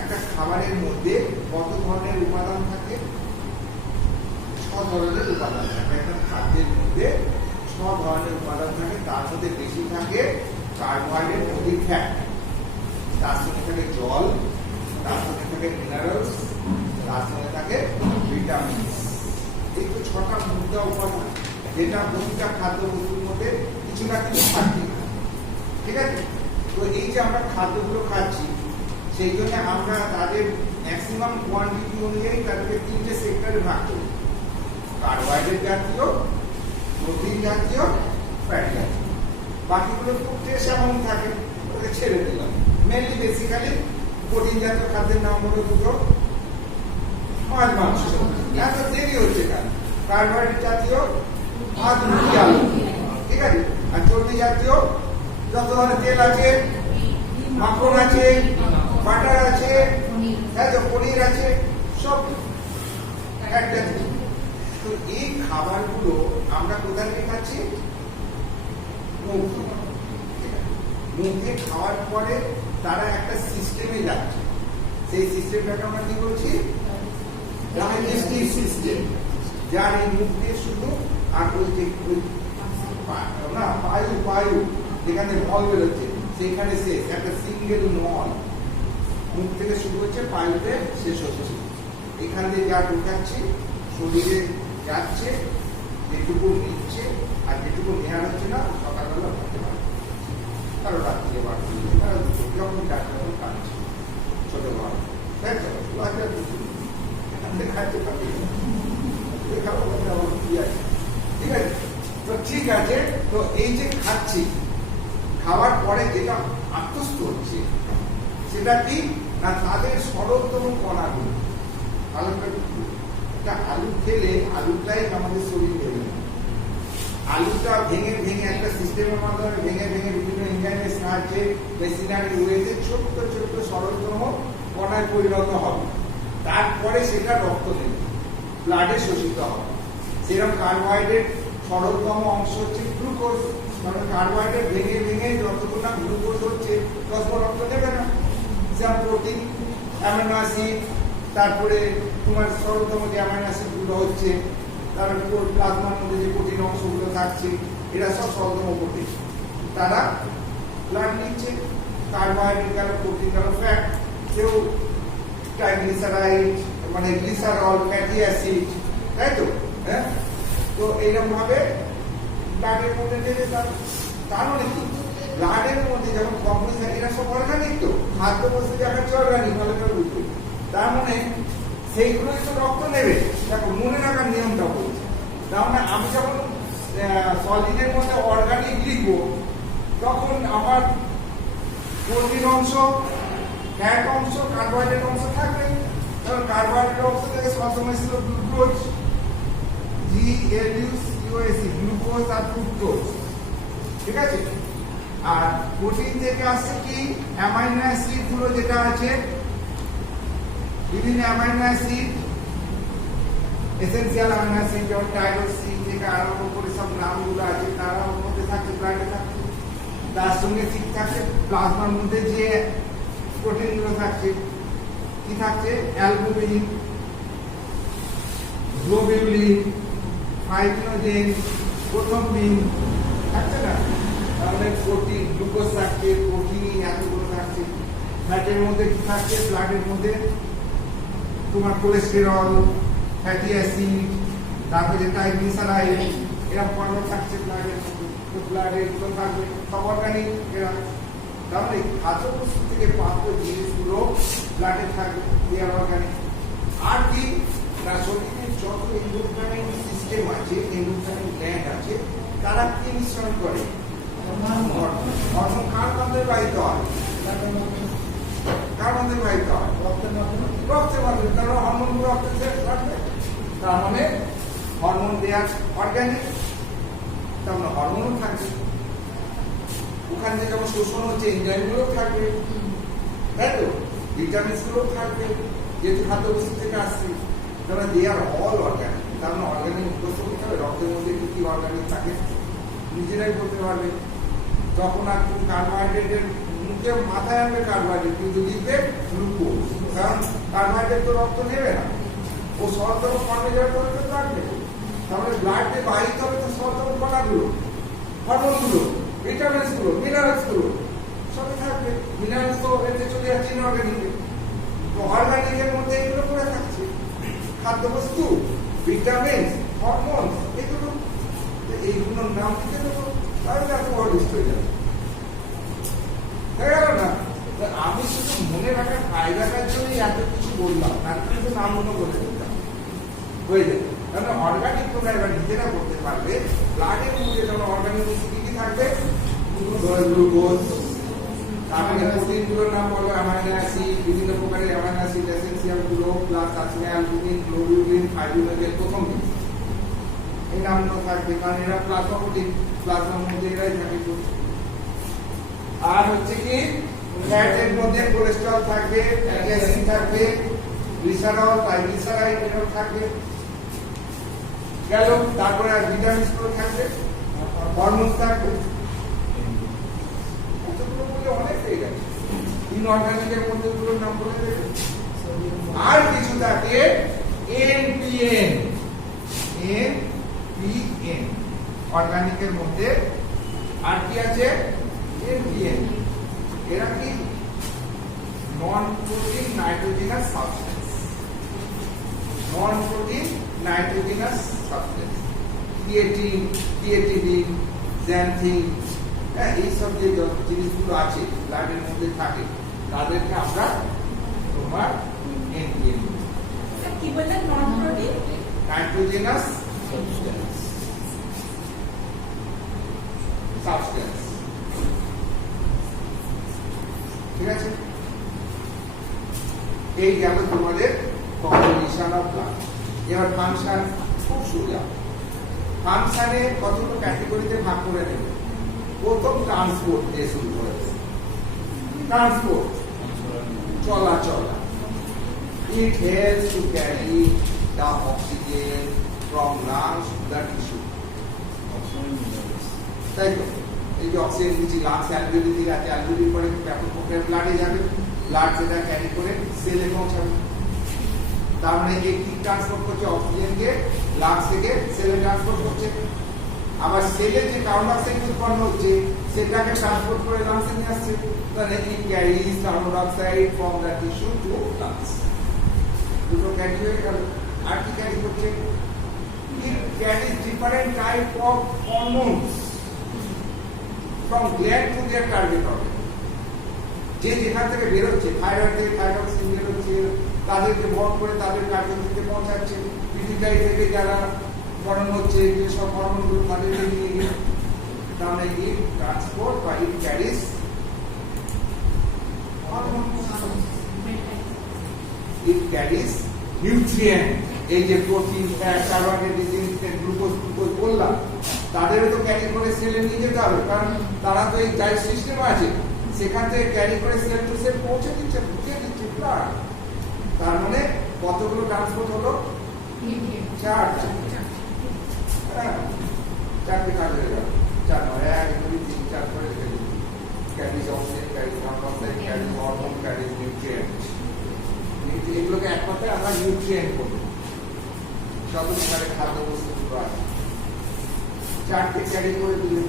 একটা খাবারের মধ্যে কত ধরনের উপাদান থাকে, 6 ধরনের উপাদান থাকে। একটা খাদ্যের মধ্যে 6 ধরনের উপাদান থাকে, তার মধ্যে বেশি থাকে কার্বোহাইড্রেট, অধিক ফ্যাট, তার সঙ্গে থাকে জল, তার সঙ্গে থাকে মিনারেলস, তার সঙ্গে থাকে ভিটামিন। এই তো 6টা মুদ্রা উপাদান, যেটা প্রতিটা খাদ্য বস্তুর মধ্যে কিছু না কিছু থাকে। ঠিক আছে? তো এই যে আমরা খাদ্যগুলো খাচ্ছি, সেই জন্য আমরা তাদের ম্যাক্সিমাম কোয়ান্টিটি অনুযায়ী তাদেরকে 3টে সেক্টরে ভাগ করি: কার্বোহাইড্রেট জাতীয়, প্রোটিন জাতীয়, ফ্যাট জাতীয়। বাকিগুলো খুব ট্রেস অ্যামাউন্ট থাকে, ওকে ছেড়ে দিলাম। মেনলি বেসিক্যালি প্রোটিন জাতীয় খাদ্যের নাম হলো দুটো, মাছ, মাংস। এত দেরি হচ্ছে কেন? কার্বোহাইড্রেট জাতীয় ভাত, রুটি, আলু, ঠিক আছে? আর চর্বি জাতীয় যত ধরনের তেল আছে, মাখন আছে, বাটার আছে, পনির আছে, সব ফ্যাট জাতীয়। তো এই খাবারগুলো আমরা কোথা থেকে খাচ্ছি? মুখে খাওয়ার পরে তারা একটা সিস্টেমে যাচ্ছে, সেই সিস্টেমটাকে আমরা কি বলছি? Digestive system. যার এই মুখ দিয়ে শুধু আর ওই যে না পায়ু যেখানে মল বেরোচ্ছে সেখানে শেষ, একটা সিঙ্গেল মল মুখ থেকে শুরু হচ্ছে, পায়ুতে শেষ হচ্ছে। এখান দিয়ে যা ঢুকাচ্ছি শরীরে যাচ্ছে, যেটুকু নিচ্ছে আর যেটুকু নেওয়ার হচ্ছে না সকালবেলা ভাবতে পারবে, কারো রাত্রে বাড়ছে, কারো যখন যাচ্ছে তখন কাটছে, ছোট ভাব তাই তো এখান থেকে খাইতে পারবে। ঠিক আছে? তো ঠিক আছে, তো এই যে খাচ্ছি, খাওয়ার পরে যেটা আত্মস্থ হচ্ছে সেটা কি না, তাদের সরলতম কণাগুলো। আলু খেলে আলুটাই আমাদের শরীর দেবে না, আলুটা ভেঙে ভেঙে একটা সিস্টেমের মাধ্যমে ভেঙে ভেঙে বিভিন্ন এনজাইমের সাহায্যে মেশিনারি ওয়েতে ছোট্ট ছোট্ট সরলতম কণায় পরিণত হবে। তারপরে সেটা রক্ত দেবে, ব্লাডে শোষিত হবে। সেরকম কার্বোহাইড্রেট সরলতম অংশ হচ্ছে গ্লুকোজ, মানে কার্বোহাইড্রেট ভেঙে ভেঙে যতক্ষণ না গ্লুকোজ হচ্ছে ততক্ষণ রক্ত দেবে না। যেমন প্রোটিন, অ্যামাইনো অ্যাসিড, তারপরে তোমার সরলতম যে অ্যামাইনো অ্যাসিড গুলো হচ্ছে, তারপর প্লাজমার মধ্যে যে প্রোটিন অংশগুলো থাকছে, এরা সব সরলতম প্রোটিন। তারা ব্লাড নিচ্ছে, কার্বোহাইড্রেট গেল, প্রোটিন গেল, ফ্যাট, কেউ ট্রাইগ্লিসারাইড মানে গ্লিসারল, ফ্যাটি অ্যাসিড, তাই তো? হ্যাঁ, তো এইরকম ভাবে ব্লাডের মধ্যে থেকে তার মানে কি, ব্লাডের মধ্যে যখন কম্পোজিশন, এরা সব অর্গানিক, তো খাদ্য বস্তু দেখাচ্ছে অর্গানিক, ভালো করে বুঝতে। তার মানে সেইগুলোই তো রক্ত নেবে। দেখো মনে রাখার নিয়মটা বলছে। তার মানে আমি যখন সলিডের মধ্যে অর্গানিক লিখবো, তখন আমার প্রোটিন অংশ, ফ্যাট অংশ, কার্বোহাইড্রেট অংশ থাকবে। কারণ কার্বোহাইড্রেট অংশ থেকে সবসময় ছিল গ্লুকোজ, GLUCOS, গ্লুকোজ আর ফ্রুক্টোজ, ঠিক আছে? আর প্রোটিন থেকে আসছে কি, অ্যামাইনো অ্যাসিড গুলো যেটা আছে, বিভিন্ন amino acid, essential amino acid যেমন টাইরোসিন থেকে আরম্ভ করে সব নামগুলো আছে তারা ওর মধ্যে থাকে, ব্লাডে থাকে। তার সঙ্গে ঠিক থাকছে প্লাজমার মধ্যে যে প্রোটিনগুলো থাকছে, কি থাকছে? অ্যালবুমিন, গ্লোবিউলিন, ফাইব্রিনোজেন, প্রোথম্বিন থাকছে না? তাহলে প্রোটিন, গ্লুকোজ থাকছে, প্রোটিন এতগুলো থাকছে। ফ্যাটের মধ্যে কি থাকছে? ব্লাডের মধ্যে তোমার কোলেস্টেরল, ফ্যাটি অ্যাসিড, তারপরে ট্রাইগ্লিসারাইড, এরা পণ্য থাকছে ব্লাডের মধ্যে। তো ব্লাডে এগুলো থাকবে, সব অর্গানিক এরা। তাহলে খাদ্য বস্তু থেকে প্রাপ্ত জিনিসগুলো ব্লাডে থাকবে, এরা অর্গানিক। আর কি না, শরীরের যত এন্ডোক্রাইন সিস্টেম আছে, এন্ডোক্রাইন গ্ল্যান্ড আছে, তারা কি মিশ্রণ করে? হরমোন। কার মাধ্যমে বাহিত হয়? কার মাধ্যমে বাহিত হয়? রক্তের মাধ্যমে। কারণ হরমোনগুলো রক্তে থাকবে, তার মানে হরমোন দেওয়ার অর্গানিক, তার মানে হরমোনও থাকবে। ওখান থেকে যেমন শোষণ হচ্ছে, এনজাইমগুলো থাকবে, তাই তো? ভিটামিনসগুলো থাকবে, যেহেতু খাদ্যবস্তু থেকে আসছে। তাহলে দে আর অল অর্গানিক। তার মানে অর্গানিক মুখস্থ করতে হবে, রক্তের মধ্যে কি কি অর্গানিক থাকে নিজেরাই করতে পারবে। তখন আর তুমি কার্বোহাইড্রেটের মুখে মাথায় আনবে কার্বোহাইড্রেট, কিন্তু দিবে গ্লুকোজ, কারণ কার্বোহাইড্রেট তো রক্ত নেবে না, ও সরতম কর্মে যাবে তো রাখবে। তাহলে ব্লাডে বাহিত হবে তো সরতম কণাগুলো, হরমোনগুলো, ভিটামিনসগুলো, মিনারেলসগুলো সবই থাকবে। মিনারেলস তো এতে চলে যাচ্ছে ইনঅর্গানিকে, তো অর্গানিকের মধ্যে এগুলো পড়ে থাকছে, খাদ্যবস্তু, ভিটামিন, হরমোন, এগুলো। এইগুলোর নাম দিতে দেবো, তাহলে এত বড় লিস্ট হয়ে যাবে, হয়ে গেল না? আমি শুধু মনে রাখার ফায়দাটার জন্যই এত কিছু বললাম, তার কিন্তু নামগুলো বলে দিতাম, হয়ে যাবে। কারণ অর্গানিক তোমরা এবার নিজেরা করতে পারবে। ব্লাডের মধ্যে যেমন অর্গানিক বস্তু কি কি থাকবে? গ্লুকোজ, তারপরে প্রোটিনগুলোর নাম বলো অ্যামাইনো অ্যাসিড, বিভিন্ন প্রকারের অ্যামাইনো অ্যাসিড, এসেনশিয়াল গুলো, প্লাস আছে অ্যালবুমিন, গ্লোবিউলিন, ফাইব্রিনোজেন, প্রথম এই নামগুলো থাকবে, কারণ এরা প্লাজমা প্রোটিন, প্লাজমার মধ্যে এরাই থাকে। আর হচ্ছে কি ফ্যাটের মধ্যে কোলেস্টেরল থাকবে, ফ্যাটি অ্যাসিড থাকবে, গ্লিসারল, ট্রাইগ্লিসারাইড এগুলো থাকবে, গেল। তারপরে আর ভিটামিনস গুলো থাকবে, হরমোন থাকবে, এতগুলো বলে অনেক হয়ে গেছে। ইনঅর্গানিকের মধ্যে গুলোর নাম বলে দেবে। আর কিছু থাকে এনপিএন, এনপিএন অর্গানিকের মধ্যে। আর কি আছে? এনপিএন। এরা কি? Non protein nitrogenous substance, non protein nitrogenous substance, creatine, creatinine, xanthine, এইসব যে জিনিসগুলো আছে ব্লাডের মধ্যে থাকে, তাদেরকে আমরা তোমার এনপিএন কি বললেন? নন প্রোটিন নাইট্রোজেনাস সাবস্টেন্স, ঠিক আছে? এই গেল তোমাদের কম্পোজিশন অফ ব্লাড। এবার ফাংশন খুব সোজা। ফাংশনে কতগুলো ক্যাটাগরিতে ভাগ করে নেবে। প্রথম ট্রান্সপোর্ট দিয়ে শুরু করেছে। ট্রান্সপোর্ট, চলাচল। It helps to carry the oxygen from lungs to the tissue. তাই তো? এই যে অক্সিজেন দিচ্ছি, লাংস অ্যালভিওলি দিকে আছে, অ্যালভিওলির পরে ব্লাডে যাবে, ব্লাড সেটা ক্যারি করে সেলে পৌঁছাবে। তার মানে একটি ট্রান্সপোর্ট করছে অক্সিজেনকে লাংস থেকে সেলে ট্রান্সপোর্ট করছে। আবার সেলে যে কার্বন ডাইঅক্সাইড উৎপন্ন হচ্ছে সেটাকে ট্রান্সপোর্ট করে লাংসে নিয়ে আসছে। তাহলে it carries carbon dioxide from the tissue to lungs. দুটো ক্যারি হয়ে গেল। আর কি ক্যারি করছে? It carries different type of hormones from gland to their target organ. যে যেখান থেকে বেরোচ্ছে, থাইরয়েড থেকে থাইরক্সিন বেরোচ্ছে, তাদেরকে বন্ধ করে তাদের কার্যক্ষেত্রে পৌঁছাচ্ছে। পিটিকাই থেকে যারা গরম হচ্ছে, যে সব হরমোনগুলো তাদেরকে নিয়ে গিয়ে, তাহলে কি ট্রান্সপোর্ট বা ইট ক্যারিজ ইট ক্যারিজ নিউট্রিয়েন্ট। এই যে প্রোটিন, ফ্যাট, কার্বোহাইড্রেট, গ্লুকোজ বললাম, তাদেরও তো ক্যারি করে সেলে নিয়ে যেতে হবে, কারণ তারা তো এই ডাইট সিস্টেম আছে, সেখান থেকে ক্যারি করে সেল টু সেল পৌঁছে দিচ্ছে, ঢুকিয়ে দিচ্ছে ব্লাড। তার মানে কতগুলো ট্রান্সপোর্ট হলো? চারটা, হ্যাঁ, চারটে কাজ হয়ে গেল। 4 নয় 1 2 3 4 করে লিখে দিই। Carries oxygen, carries carbon dioxide, carries hormone, carries nutrient. এগুলোকে এক কথায় আমরা নিউট্রিয়েন্ট বলি। সব এখানে খাদ্য বস্তুগুলো আছে। চারটে ক্যারি করে দিলে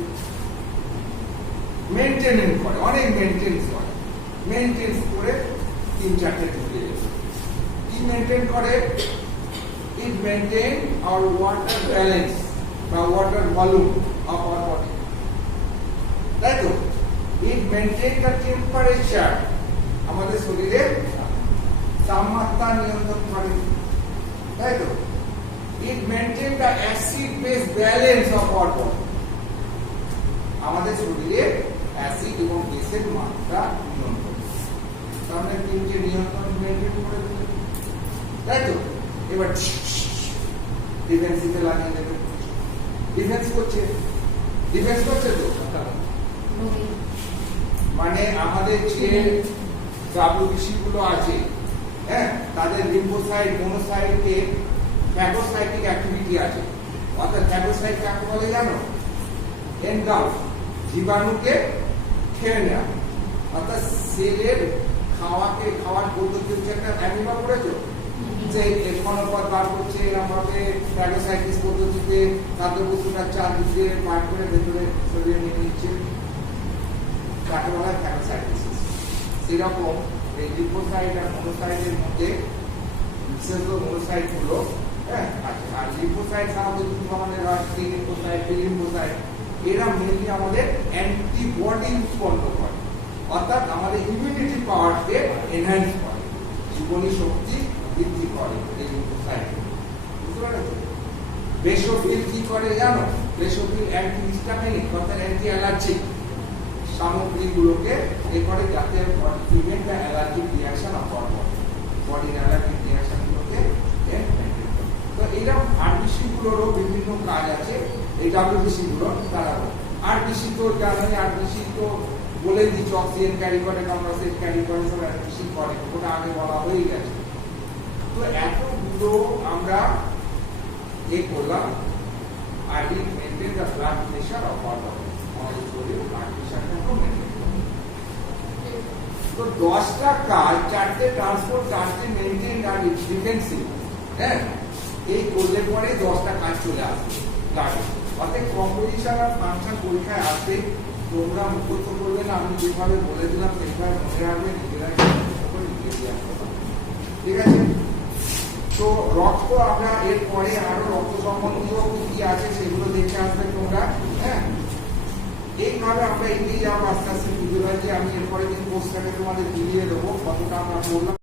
মেইনটেনেন্স করে, অনেক মেইনটেনেন্স করে। মেইনটেনেন্স করে 3-4টে ঢুকে যাবে। কি মেইনটেইন করে? It maintain our water balance বা water volume of our body. তাই তো? It maintain the temperature, আমাদের শরীরের তাপমাত্রা নিয়ন্ত্রণ করে। তাই তো? It maintain the acid base balance of our body. আমাদের শরীরে অ্যাসিড এবং বেসের মাত্রা নিয়ন্ত্রণ। তাহলে তিনটে নিয়ন্ত্রণ মেইনটেইন করে দিলে। তাই তো? এবার ডিফেন্সিতে লাগিয়ে দেবে। ডিফেন্স করছে তো, মানে আমাদের যে WBC গুলো আছে, হ্যাঁ, তাদের লিম্ফোসাইট, মোনোসাইটে ফ্যাগোসাইটিক অ্যাক্টিভিটি আছে। অর্থাৎ ফ্যাগোসাইট কাকে বলে জানো? এনগালফ, জীবাণুকে খেয়ে নেওয়া। অর্থাৎ সেলের খাওয়ার পদ্ধতি হচ্ছে একটা অ্যামিবা পড়েছো, যে ঘনপথ বার করছে এরকমভাবে ফ্যাগোসাইটিস পদ্ধতিতে খাদ্যবস্তুটা চারদিকে পার করে ভেতরে শরীরে নিয়ে নিচ্ছে, তাকে বলা হয় ফ্যাগোসাইটিস। সেরকম এই লিম্ফোসাইট আর মোনোসাইটের মধ্যে বিশেষ করে মোনোসাইট গুলো, হ্যাঁ, আছে। আর লিম্ফোসাইট সাধারণত দুই ধরনের হয়, টি লিম্ফোসাইট, বি লিম্ফোসাইট। এরা মেনলি আমাদের অ্যান্টিবডি উৎপন্ন করে, অর্থাৎ আমাদের ইমিউনিটি পাওয়ারকে এনহ্যান্স করে, জীবনী শক্তি বৃদ্ধি করে এই লিম্ফোসাইট। বুঝতে পারছো? বেসোফিল কি করে জানো? বেসোফিল অ্যান্টিহিস্টামিনিক অর্থাৎ অ্যান্টি অ্যালার্জিক সামগ্রীগুলোকে এ করে, যাতে prevent the allergic reaction of our body, বডির অ্যালার্জিক রিঅ্যাকশনগুলোকে মেইনটেইন করে। তো এইরকম আরবিসি গুলোরও বিভিন্ন কাজ আছে। এই ডাব্লিউবিসি গুলো তারা আরবিসি তো জানেন, আরবিসি তো বলে দিচ্ছি অক্সিজেন ক্যারি করে, কার্বন ক্যারি করে, সব আরবিসি করে, ওটা আগে বলা হয়ে গেছে। তো এতগুলো আমরা করলাম। আর it maintain the blood pressure of our body, আমাদের শরীরে ব্লাড প্রেশারটাকে মেইনটেইন করে। তো 10টা কাজ, 4টে ট্রান্সপোর্ট, 4টে মেইনটেইন আর ডিফেন্সিভ, হ্যাঁ, এই করলে পরে 10টা কাজ চলে আসবে ব্লাডে। অর্থাৎ কম্পোজিশন আর ফাংশন পরীক্ষায় আসবে। তোমরা মুখস্থ করবে না, আমি যেভাবে বলে দিলাম সেইভাবে মনে রাখবে, নিজেরা লিখে দিয়ে আসবে। ঠিক আছে? তো রক্ত, আমরা এরপরে আরো রক্ত সম্বন্ধীয় কি আছে সেগুলো দেখে আসবে তোমরা, হ্যাঁ। এইভাবে আমরা এগিয়ে যাবো আস্তে আস্তে। ফিজিওলজি আমি এরপরে দিন কোর্সটাকে তোমাদের দিয়ে দেবো, কতটা আমরা করলাম।